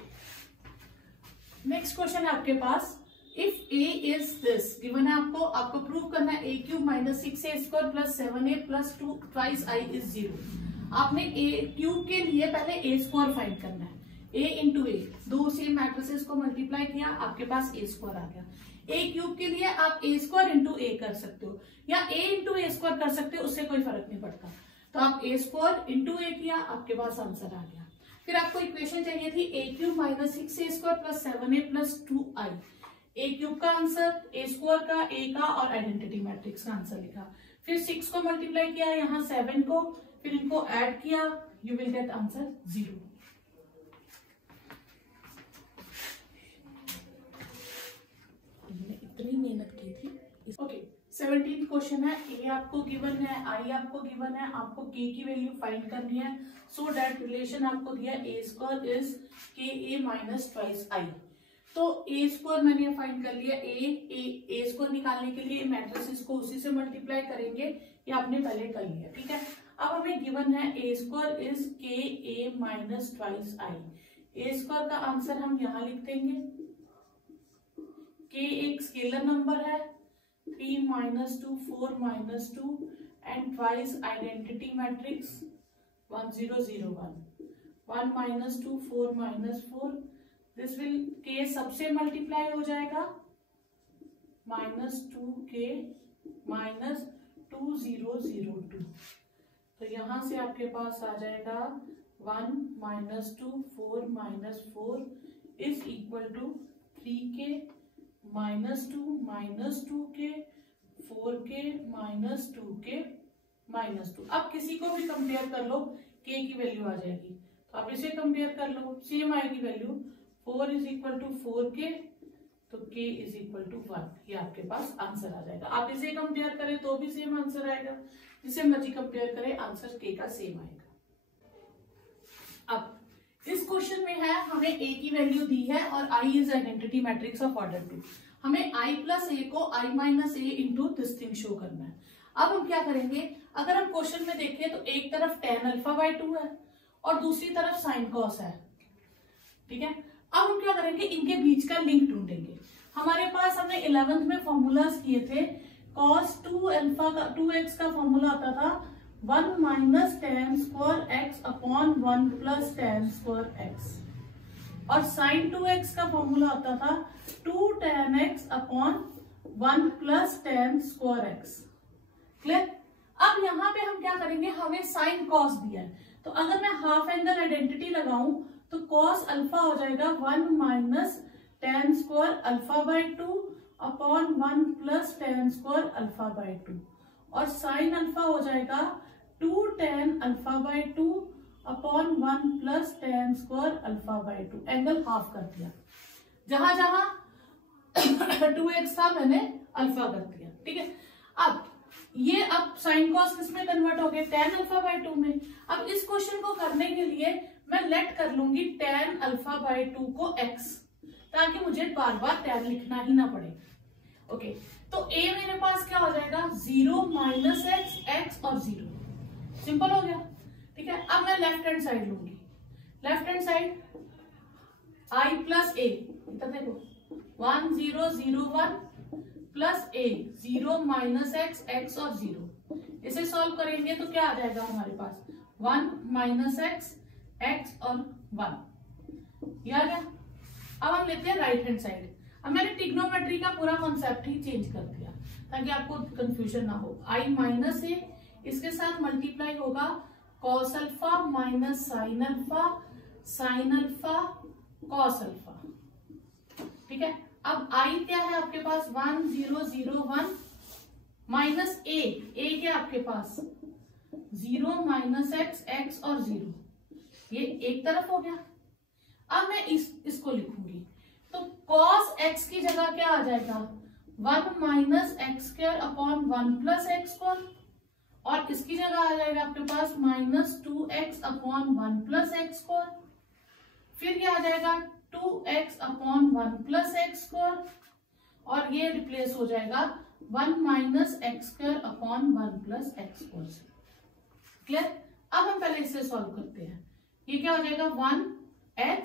नेक्स्ट क्वेश्चन है आपके पास, if a is this given है, आपको प्रूव करना है a³ - 6a² + 7a + 2 twice i is 0। आपने a³ के लिए पहले a² फाइंड करना है। a × a, दो सेम मैट्रिसेस को मल्टीप्लाई किया, आपके पास a² आ गया। a³ के लिए आप a² × a कर सकते हो या a × a² कर सकते हो, उससे कोई फर्क नहीं पड़ता। तो आप a² × a किया, आपके पास आंसर आ गया। फिर आपको इक्वेशन चाहिए थी a³ - 6a² + 7a + 2i। a³ का आंसर, a² का, a का और आइडेंटिटी मैट्रिक्स का आंसर लिखा। फिर 6 को मल्टीप्लाई किया, यहाँ 7 को, फिर इनको ऐड किया, यू विल गेट आंसर 0। इतनी मेहनत की थी। ओके, 17 क्वेश्चन है। ए आपको गिवन है, आई आपको गिवन है, आपको के की वैल्यू फाइंड करनी है। सो दैट रिलेशन आपको दिया ए square is k a minus twice आई। तो ए स्क्वायर मैंने फाइंड कर लिया। ए स्क्वायर निकालने के लिए मैट्रिसेस को उसी से मल्टीप्लाई करेंगे, ये आपने पहले कर लिया, ठीक है। अब हमें गिवन है ए square is k a minus twice I. A square का आंसर हम यहां लिख देंगे। के एक स्केलर नंबर है, 3 - 2 4 - 2 and twice identity matrix 1 0 0 1 1 - 2 4 - 4 this will के सबसे मल्टीप्लाई हो जाएगा -2k -2 0 0 2। तो यहां से आपके पास आ जाएगा 1 - 2 4 - 4 is equal to 3k -2 2k 4k -2k -2। अब किसी को भी कंपेयर कर लो, k की वैल्यू आ जाएगी, तो आप इसे कंपेयर कर लो, सेम आएगी value. 4 is equal to 4k, तो k इज इक्वल टू 1। ये आपके पास आंसर आ जाएगा। आप इसे कंपेयर करें तो भी सेम आंसर आएगा, जिसे मर्जी कंपेयर करें आंसर k का सेम आएगा। अब इस क्वेश्चन में है हमें a की वैल्यू दी है और i is identity matrix of order 2। हमें i प्लस a को i minus a into this thing show करना है। अब हम क्या करेंगे, अगर हम क्वेश्चन में देखें तो एक तरफ tan α/2 है और दूसरी तरफ sin cos है, ठीक है। अब हम क्या करेंगे, इनके बीच का लिंक ढूंढेंगे। हमारे पास हमने 11th में फॉर्मूलाज किए थे। cos 2x का फॉर्मूला आता था 1 - tan square x upon 1 + tan square x, और sin 2x का फॉर्मूला आता था 2 tan x upon 1 + tan square x। Clear. अब यहाँ पे हम क्या करेंगे, हमें sin cos दिया है, तो अगर मैं हाफ एंगल आइडेंटिटी लगाऊं तो cos अल्फा हो जाएगा 1 - tan square α/2 upon 1 + tan square α/2, और sin अल्फा हो जाएगा 2 tan α/2 upon 1 + tan square α/2। Angle half कर दिया, जहां जहां 2x था मैंने अल्फा कर दिया, ठीक है। अब ये sin cos किसमें कन्वर्ट हो गए, tan α/2 में। अब इस क्वेश्चन को करने के लिए मैं लेट कर लूंगी tan α/2 को x, ताकि मुझे बार बार tan लिखना ही ना पड़े। ओके, तो a मेरे पास क्या हो जाएगा, 0 - x x और 0, सिंपल हो गया, ठीक है। अब मैं लेफ्ट हैंड साइड लूंगी। Left hand side i plus a, इधर देखो 1 0 0 1 प्लस a 0 - x x और 0। इसे सॉल्व करेंगे तो क्या आ जाएगा हमारे पास, 1 - x x और 1, ये आ गया। अब हम लेते हैं राइट हैंड साइड। अब मैंने ट्रिग्नोमेट्री का पूरा कॉन्सेप्ट ही चेंज कर दिया ताकि आपको कंफ्यूजन ना हो। i माइनस a, इसके साथ मल्टीप्लाई होगा cos alpha minus sin alpha, sin alpha cos alpha, ठीक है। अब i क्या है आपके पास, 1 0 0 1 माइनस a क्या आपके पास 0 - x x और 0, ये एक तरफ हो गया। अब मैं इसको लिखूंगी, तो cos x की जगह क्या आ जाएगा, 1 - x² अपॉन 1 + x², और इसकी जगह आ जाएगा आपके पास -2x अपॉन 1 + x²। फिर क्या आ जाएगा 2x अपॉन 1 + x², और ये रिप्लेस हो जाएगा 1 - x² अपॉन 1 + x²। क्लियर। अब हम पहले इसे सॉल्व करते हैं। ये क्या हो जाएगा 1x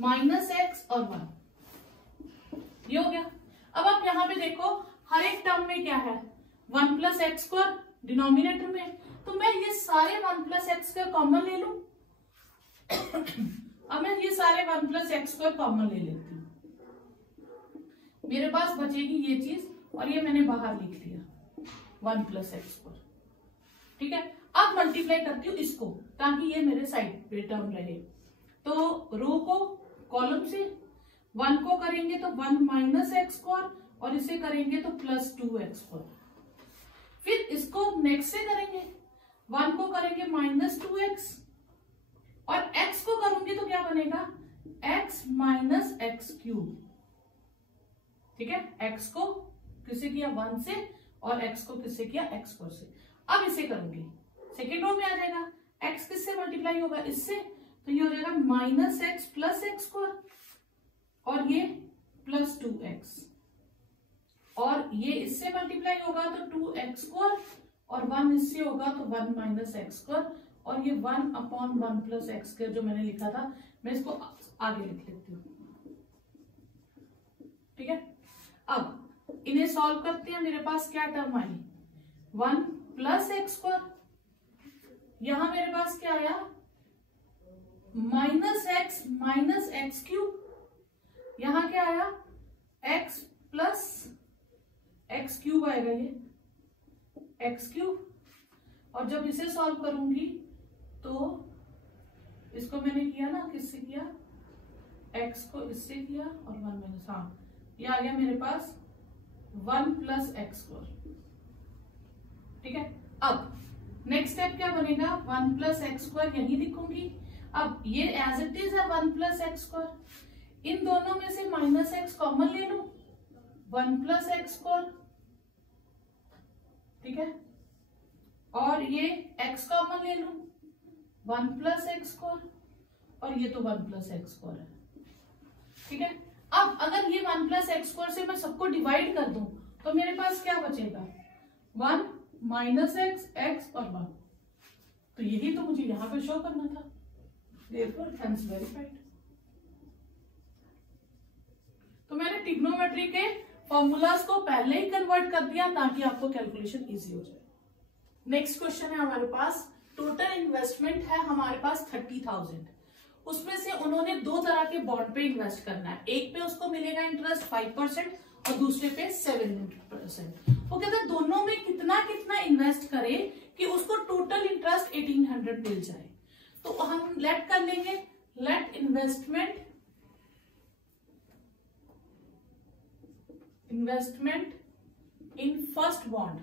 -x और 1, ये हो गया। अब आप यहाँ पे देखो हर एक टर्म में क्या है, 1 + x² डिनोमिनेटर में, तो मैं ये सारे 1 + x² कॉमन ले लूं। अब मैं ये सारे 1 + x² कॉमन ले लेती हूँ, मेरे पास बचेगी ये चीज, और ये मैंने बाहर लिख लिया 1 + x², ठीक है। अब मल्टीप्लाई करती हूँ इसको, ताकि ये मेरे साइड पे टर्म रहे। तो रो को कॉलम से 1 को करेंगे तो 1 - x², और इसे करेंगे तो +2x²। फिर इसको नेक्स्ट से करेंगे, 1 को करेंगे -2x, और x को करूंगी तो क्या बनेगा x - x³, ठीक है। x को किसे किया 1 से, और x को किससे किया, x स्क्वायर से। अब इसे करूंगी, सेकेंड रो में आ जाएगा, x किससे मल्टीप्लाई होगा, इससे, तो ये हो जाएगा minus x plus x square और ये प्लस 2x और ये इससे मल्टीप्लाई होगा तो 2x स्क्वायर और 1 इससे होगा तो 1 माइनस एक्स स्क्वायर और ये 1/1 प्लस एक्स स्क्वायर जो मैंने लिखा था मैं इसको आगे लिख लेती हूँ। ठीक है, अब इन्हें सॉल्व करते हैं। मेरे पास क्या टर्म आई, 1 प्लस एक्स स्क्वायर, यहां मेरे पास क्या आया माइनस एक्स क्यूब, यहां क्या आया x प्लस एक्स क्यूब आएगा, ये एक्स क्यूब। और जब इसे सॉल्व करूंगी तो इसको मैंने किया ना, किससे किया, x को इससे किया और 1 माइनस, हाँ ये आ गया मेरे पास 1 प्लस एक्स स्क्वायर। ठीक है, अब नेक्स्ट स्टेप क्या बनेगा, 1 प्लस एक्स स्क्वायर यही लिखूंगी। अब ये एज इट इज है 1 प्लस एक्स स्क्वायर, इन दोनों में से माइनस एक्स कॉमन ले लूं, 1 प्लस एक्स स्क्वायर। ठीक है, और ये x कॉमन ले लूं, 1 प्लस एक्स स्क्वायर और ये तो 1 प्लस एक्स स्क्वायर है। ठीक है, अब अगर ये 1 प्लस एक्स स्क्वायर से मैं सबको डिवाइड कर दूं तो मेरे पास क्या बचेगा, 1 माइनस एक्स और 1। तो यही तो मुझे यहां पे शो करना था, therefore hence verified। तो मैंने ट्रिग्नोमेट्री के फॉर्मूलाज को पहले ही कन्वर्ट कर दिया ताकि आपको कैलकुलेशन इजी हो जाए। नेक्स्ट क्वेश्चन है हमारे पास, टोटल इन्वेस्टमेंट है हमारे पास 30,000, उसमें से उन्होंने दो तरह के बॉन्ड पे इन्वेस्ट करना है, एक पे उसको मिलेगा इंटरेस्ट 5% और दूसरे पे 7%। वो कहते हैं दोनों में कितना कितना इन्वेस्ट करे कि उसको टोटल इंटरेस्ट 1800 मिल जाए। तो हम लेट कर लेंगे, let investment in first bond,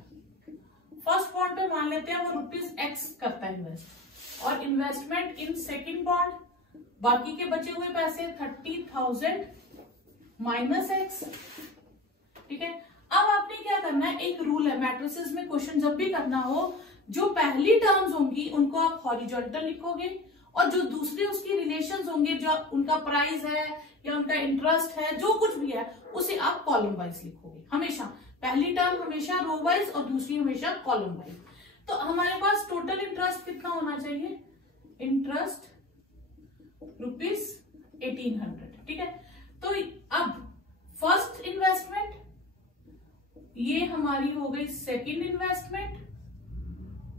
first bond पे मान लेते हैं वो ₹X करता है इन्वेस्ट, और इन्वेस्टमेंट इन सेकंड बॉन्ड, बाकी के बचे हुए पैसे 30,000 माइनस एक्स। ठीक है, अब आपने क्या करना है, एक रूल है मैट्रिसेस में क्वेश्चन जब भी करना हो, जो पहली टर्म्स होंगी उनको आप हॉरिजॉन्टल लिखोगे और जो दूसरे उसकी रिलेशंस होंगे, जो उनका प्राइस है या उनका इंटरेस्ट है, जो कुछ भी है उसे आप कॉलम वाइज लिखोगे। हमेशा पहली टर्म हमेशा रो वाइज और दूसरी हमेशा कॉलम वाइज। तो हमारे पास टोटल इंटरेस्ट कितना होना चाहिए, इंटरेस्ट ₹1800। ठीक है, तो अब फर्स्ट इन्वेस्टमेंट ये हमारी हो गई, सेकंड इन्वेस्टमेंट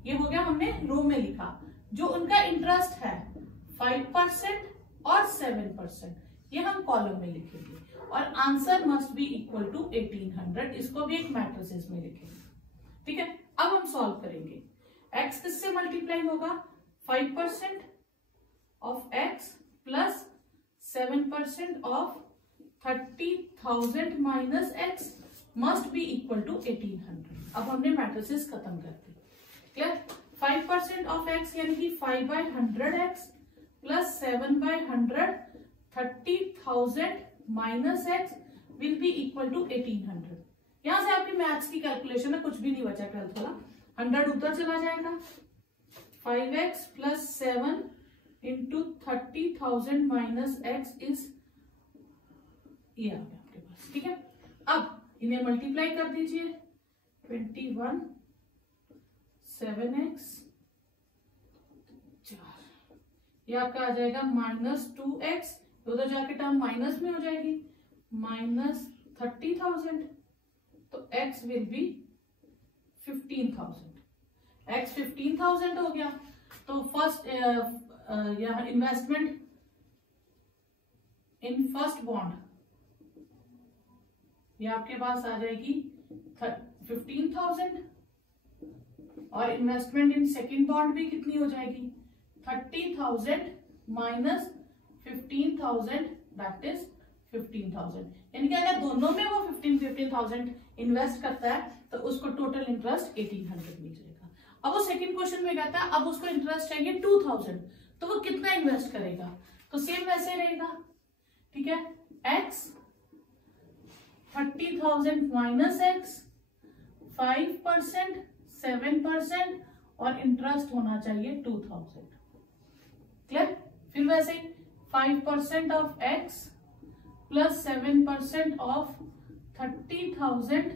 ये हो गया, हमने रो में लिखा। जो उनका इंटरेस्ट है 5% और 7%, ये हम कॉलम में लिखेंगे और answer must be equal to 1800, इसको भी एक मैट्रिसेस में लिखेंगे। ठीक है, अब हम सॉल्व करेंगे, x किससे मल्टीप्लाई होगा, 5% of x plus 7% of 30,000 minus x must be equal to 1800। अब हमने मैट्रिसेस खत्म कर दी, क्लियर। 5% ऑफ x यानी कि 5/100x plus 7/100, 30,000 minus x will be equal to 1800। यहां से आपकी मैथ्स की कैलकुलेशन में कुछ भी नहीं बचा 12th वाला, 100 उधर चला जाएगा, 5x plus 7 into 30,000 minus x is, ये आ गया आपके पास। ठीक है, अब इन्हें मल्टीप्लाई कर दीजिए, 21 7x 4, ये आपका आ जाएगा -2x, उधर जाके टर्म माइनस में हो जाएगी, माइनस 30,000, तो x विल बी 15,000, x 15,000 हो गया। तो फर्स्ट यहाँ इन्वेस्टमेंट इन फर्स्ट बॉन्ड ये आपके पास आ जाएगी 15,000 और इन्वेस्टमेंट इन सेकंड बॉन्ड भी कितनी हो जाएगी, 30,000 माइनस 15,000, दैट इज 15,000। यानी कि अगर दोनों में वो 15,000 इन्वेस्ट करता है तो उसको टोटल इंटरेस्ट 1800 मिल जाएगा। अब वो सेकंड क्वेश्चन में कहता है अब उसको इंटरेस्ट चाहिए 2000, तो वो कितना इन्वेस्ट करेगा, तो सेम वैसे रहेगा। ठीक है, x 30,000 माइनस x 5%, 7% और इंटरेस्ट होना चाहिए 2000। क्लियर? फिर वैसे 5% of x plus 7% of 30,000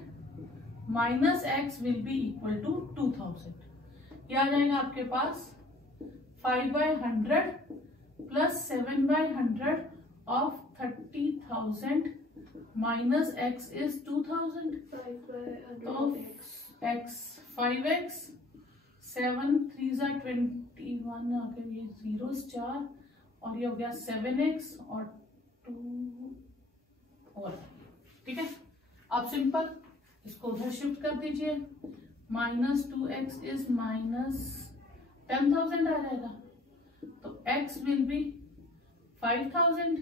minus x will be equal to 2000। क्या आ जाएगा आपके पास 5/100 plus 7/100 of 30,000 minus x is 2000। 5/100 x 5x 7 3 21 आगे ये जीरोस 4 और ये हो गया 7x और 2 और ठीक है। अब सिंपल इसको उधर शिफ्ट कर दीजिए, -2x इज -10,000 आ जाएगा, तो x विल बी 5000।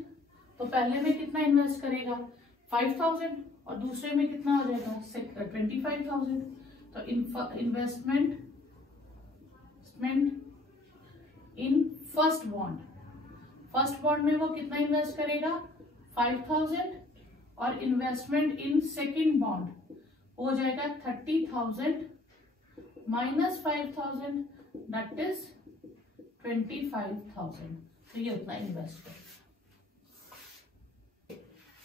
तो पहले में कितना इन्वेस्ट करेगा 5000 और दूसरे में कितना हो जाएगा 25,000। तो इन्वेस्टमेंट इन फर्स्ट बॉन्ड में वो कितना इन्वेस्ट करेगा 5000 और इन्वेस्टमेंट इन सेकंड बॉन्ड हो जाएगा 30,000 माइनस 5,000 दैट इज 25,000। तो ये उतना इन्वेस्ट करेगा।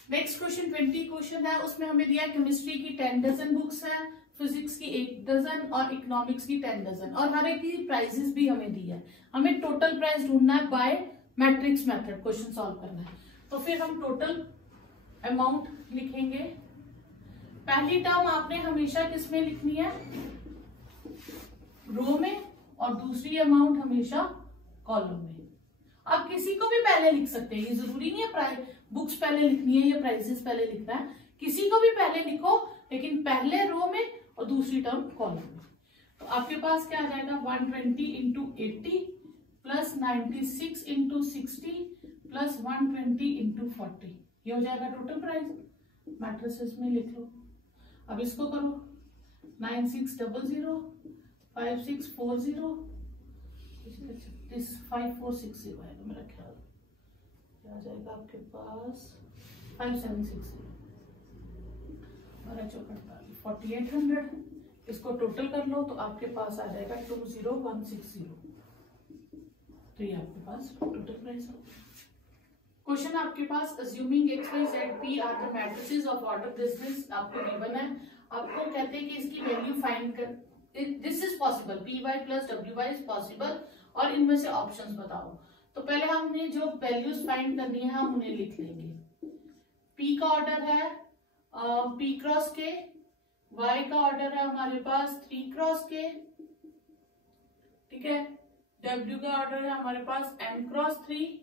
नेक्स्ट क्वेश्चन 20 क्वेश्चन है, उसमें हमें दिया केमिस्ट्री की 10 डजन बुक्स है, फिजिक्स की 1 डजन और इकोनॉमिक्स की 10 डजन और हर एक की प्राइजेस भी हमें दी है। हमें टोटल प्राइस ढूंढना है by matrix method, question solve करना है। तो फिर हम टोटल अमाउंट लिखेंगे। पहली टर्म आपने हमेशा किसमें लिखनी है रो में और दूसरी अमाउंट हमेशा कॉलम में। आप किसी को भी पहले लिख सकते हैं, ये जरूरी नहीं है बुक्स पहले लिखनी है या प्राइसेस पहले लिखना है, किसी को भी पहले लिखो लेकिन पहले रो में और दूसरी टर्म कॉलम में। तो आपके पास क्या आ जाएगा 120 into 80 plus 96 into 60 plus 120 into 40, ये हो जाएगा टोटल प्राइस। मैट्रिसेस में लिख लो। अब इसको करो 9600 5640 5460 आएगा मेरा ख्याल, क्या आ जाएगा आपके पास 5760 4800। इसको टोटल कर लो तो आपके पास आ जाएगा 20160। तो ये आपके पास टोटल प्राइस है। क्वेश्चन आपके पास assuming x y z p are the matrices of order this आपको गिवन है। आपको कहते हैं कि इसकी वैल्यू फाइंड कर, this is possible, p y plus डब्ल्यू वाई इज पॉसिबल और इनमें से ऑप्शंस बताओ। तो पहले हमने जो वैल्यूज फाइंड करनी है हम उन्हें लिख लेंगे। पी का ऑर्डर है पी क्रॉस के, वाई का ऑर्डर है हमारे पास 3 क्रॉस के, ठीक है। डब्ल्यू का ऑर्डर है हमारे पास n क्रॉस 3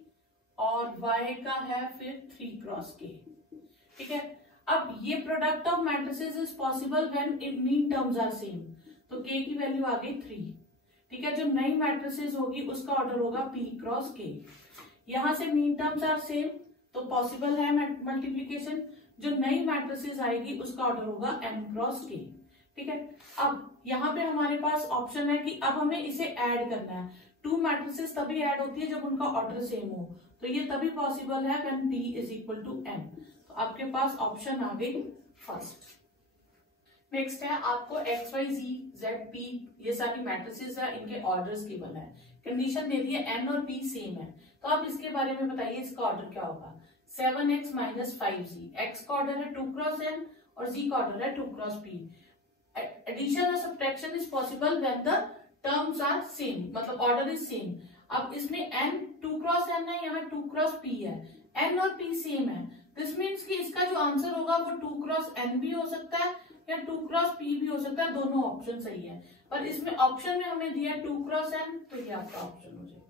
और y का है फिर 3 क्रॉस के, ठीक है। अब ये product of matrices is possible when if mean terms are same. तो k की वैल्यू आ गई 3, ठीक है। जो नई मैट्रिसेस होगी उसका ऑर्डर होगा p क्रॉस k। यहां से मीन टर्म्स आर सेम तो पॉसिबल है मल्टीप्लीकेशन। जो नई मैट्रिसेस आएगी उसका ऑर्डर होगा n क्रॉस k, ठीक है। अब यहाँ पे हमारे पास ऑप्शन है कि अब हमें इसे ऐड करना है। 2 मैट्रिसेस तभी ऐड होती है जब उनका ऑर्डर सेम हो, तो ये तभी पॉसिबल है when p is equal to n। तो आपके पास ऑप्शन आ गई फर्स्ट। नेक्स्ट है आपको x y z p ये सारी मैट्रिसेस है, इनके ऑर्डर्स गिवन है। कंडीशन दे दी है n और p सेम है, तो आप इसके बारे में बताइए इसका ऑर्डर क्या होगा। 7x माइनस 5z, x का ऑर्डर है 2 क्रॉस n और z का ऑर्डर है 2 क्रॉस p। एडिशन और subtraction is possible when the terms are same, मतलब ऑर्डर इज सेम। अब इसमें n 2 क्रॉस n है, यहाँ 2 क्रॉस p है, n और p सेम है। दिस मीन्स कि इसका जो आंसर होगा वो 2 क्रॉस n भी हो सकता है या 2 क्रॉस p भी हो सकता है, दोनों ऑप्शन सही है। पर इसमें ऑप्शन में हमें दिया 2 क्रॉस n, तो ये आपका ऑप्शन हो जाएगा।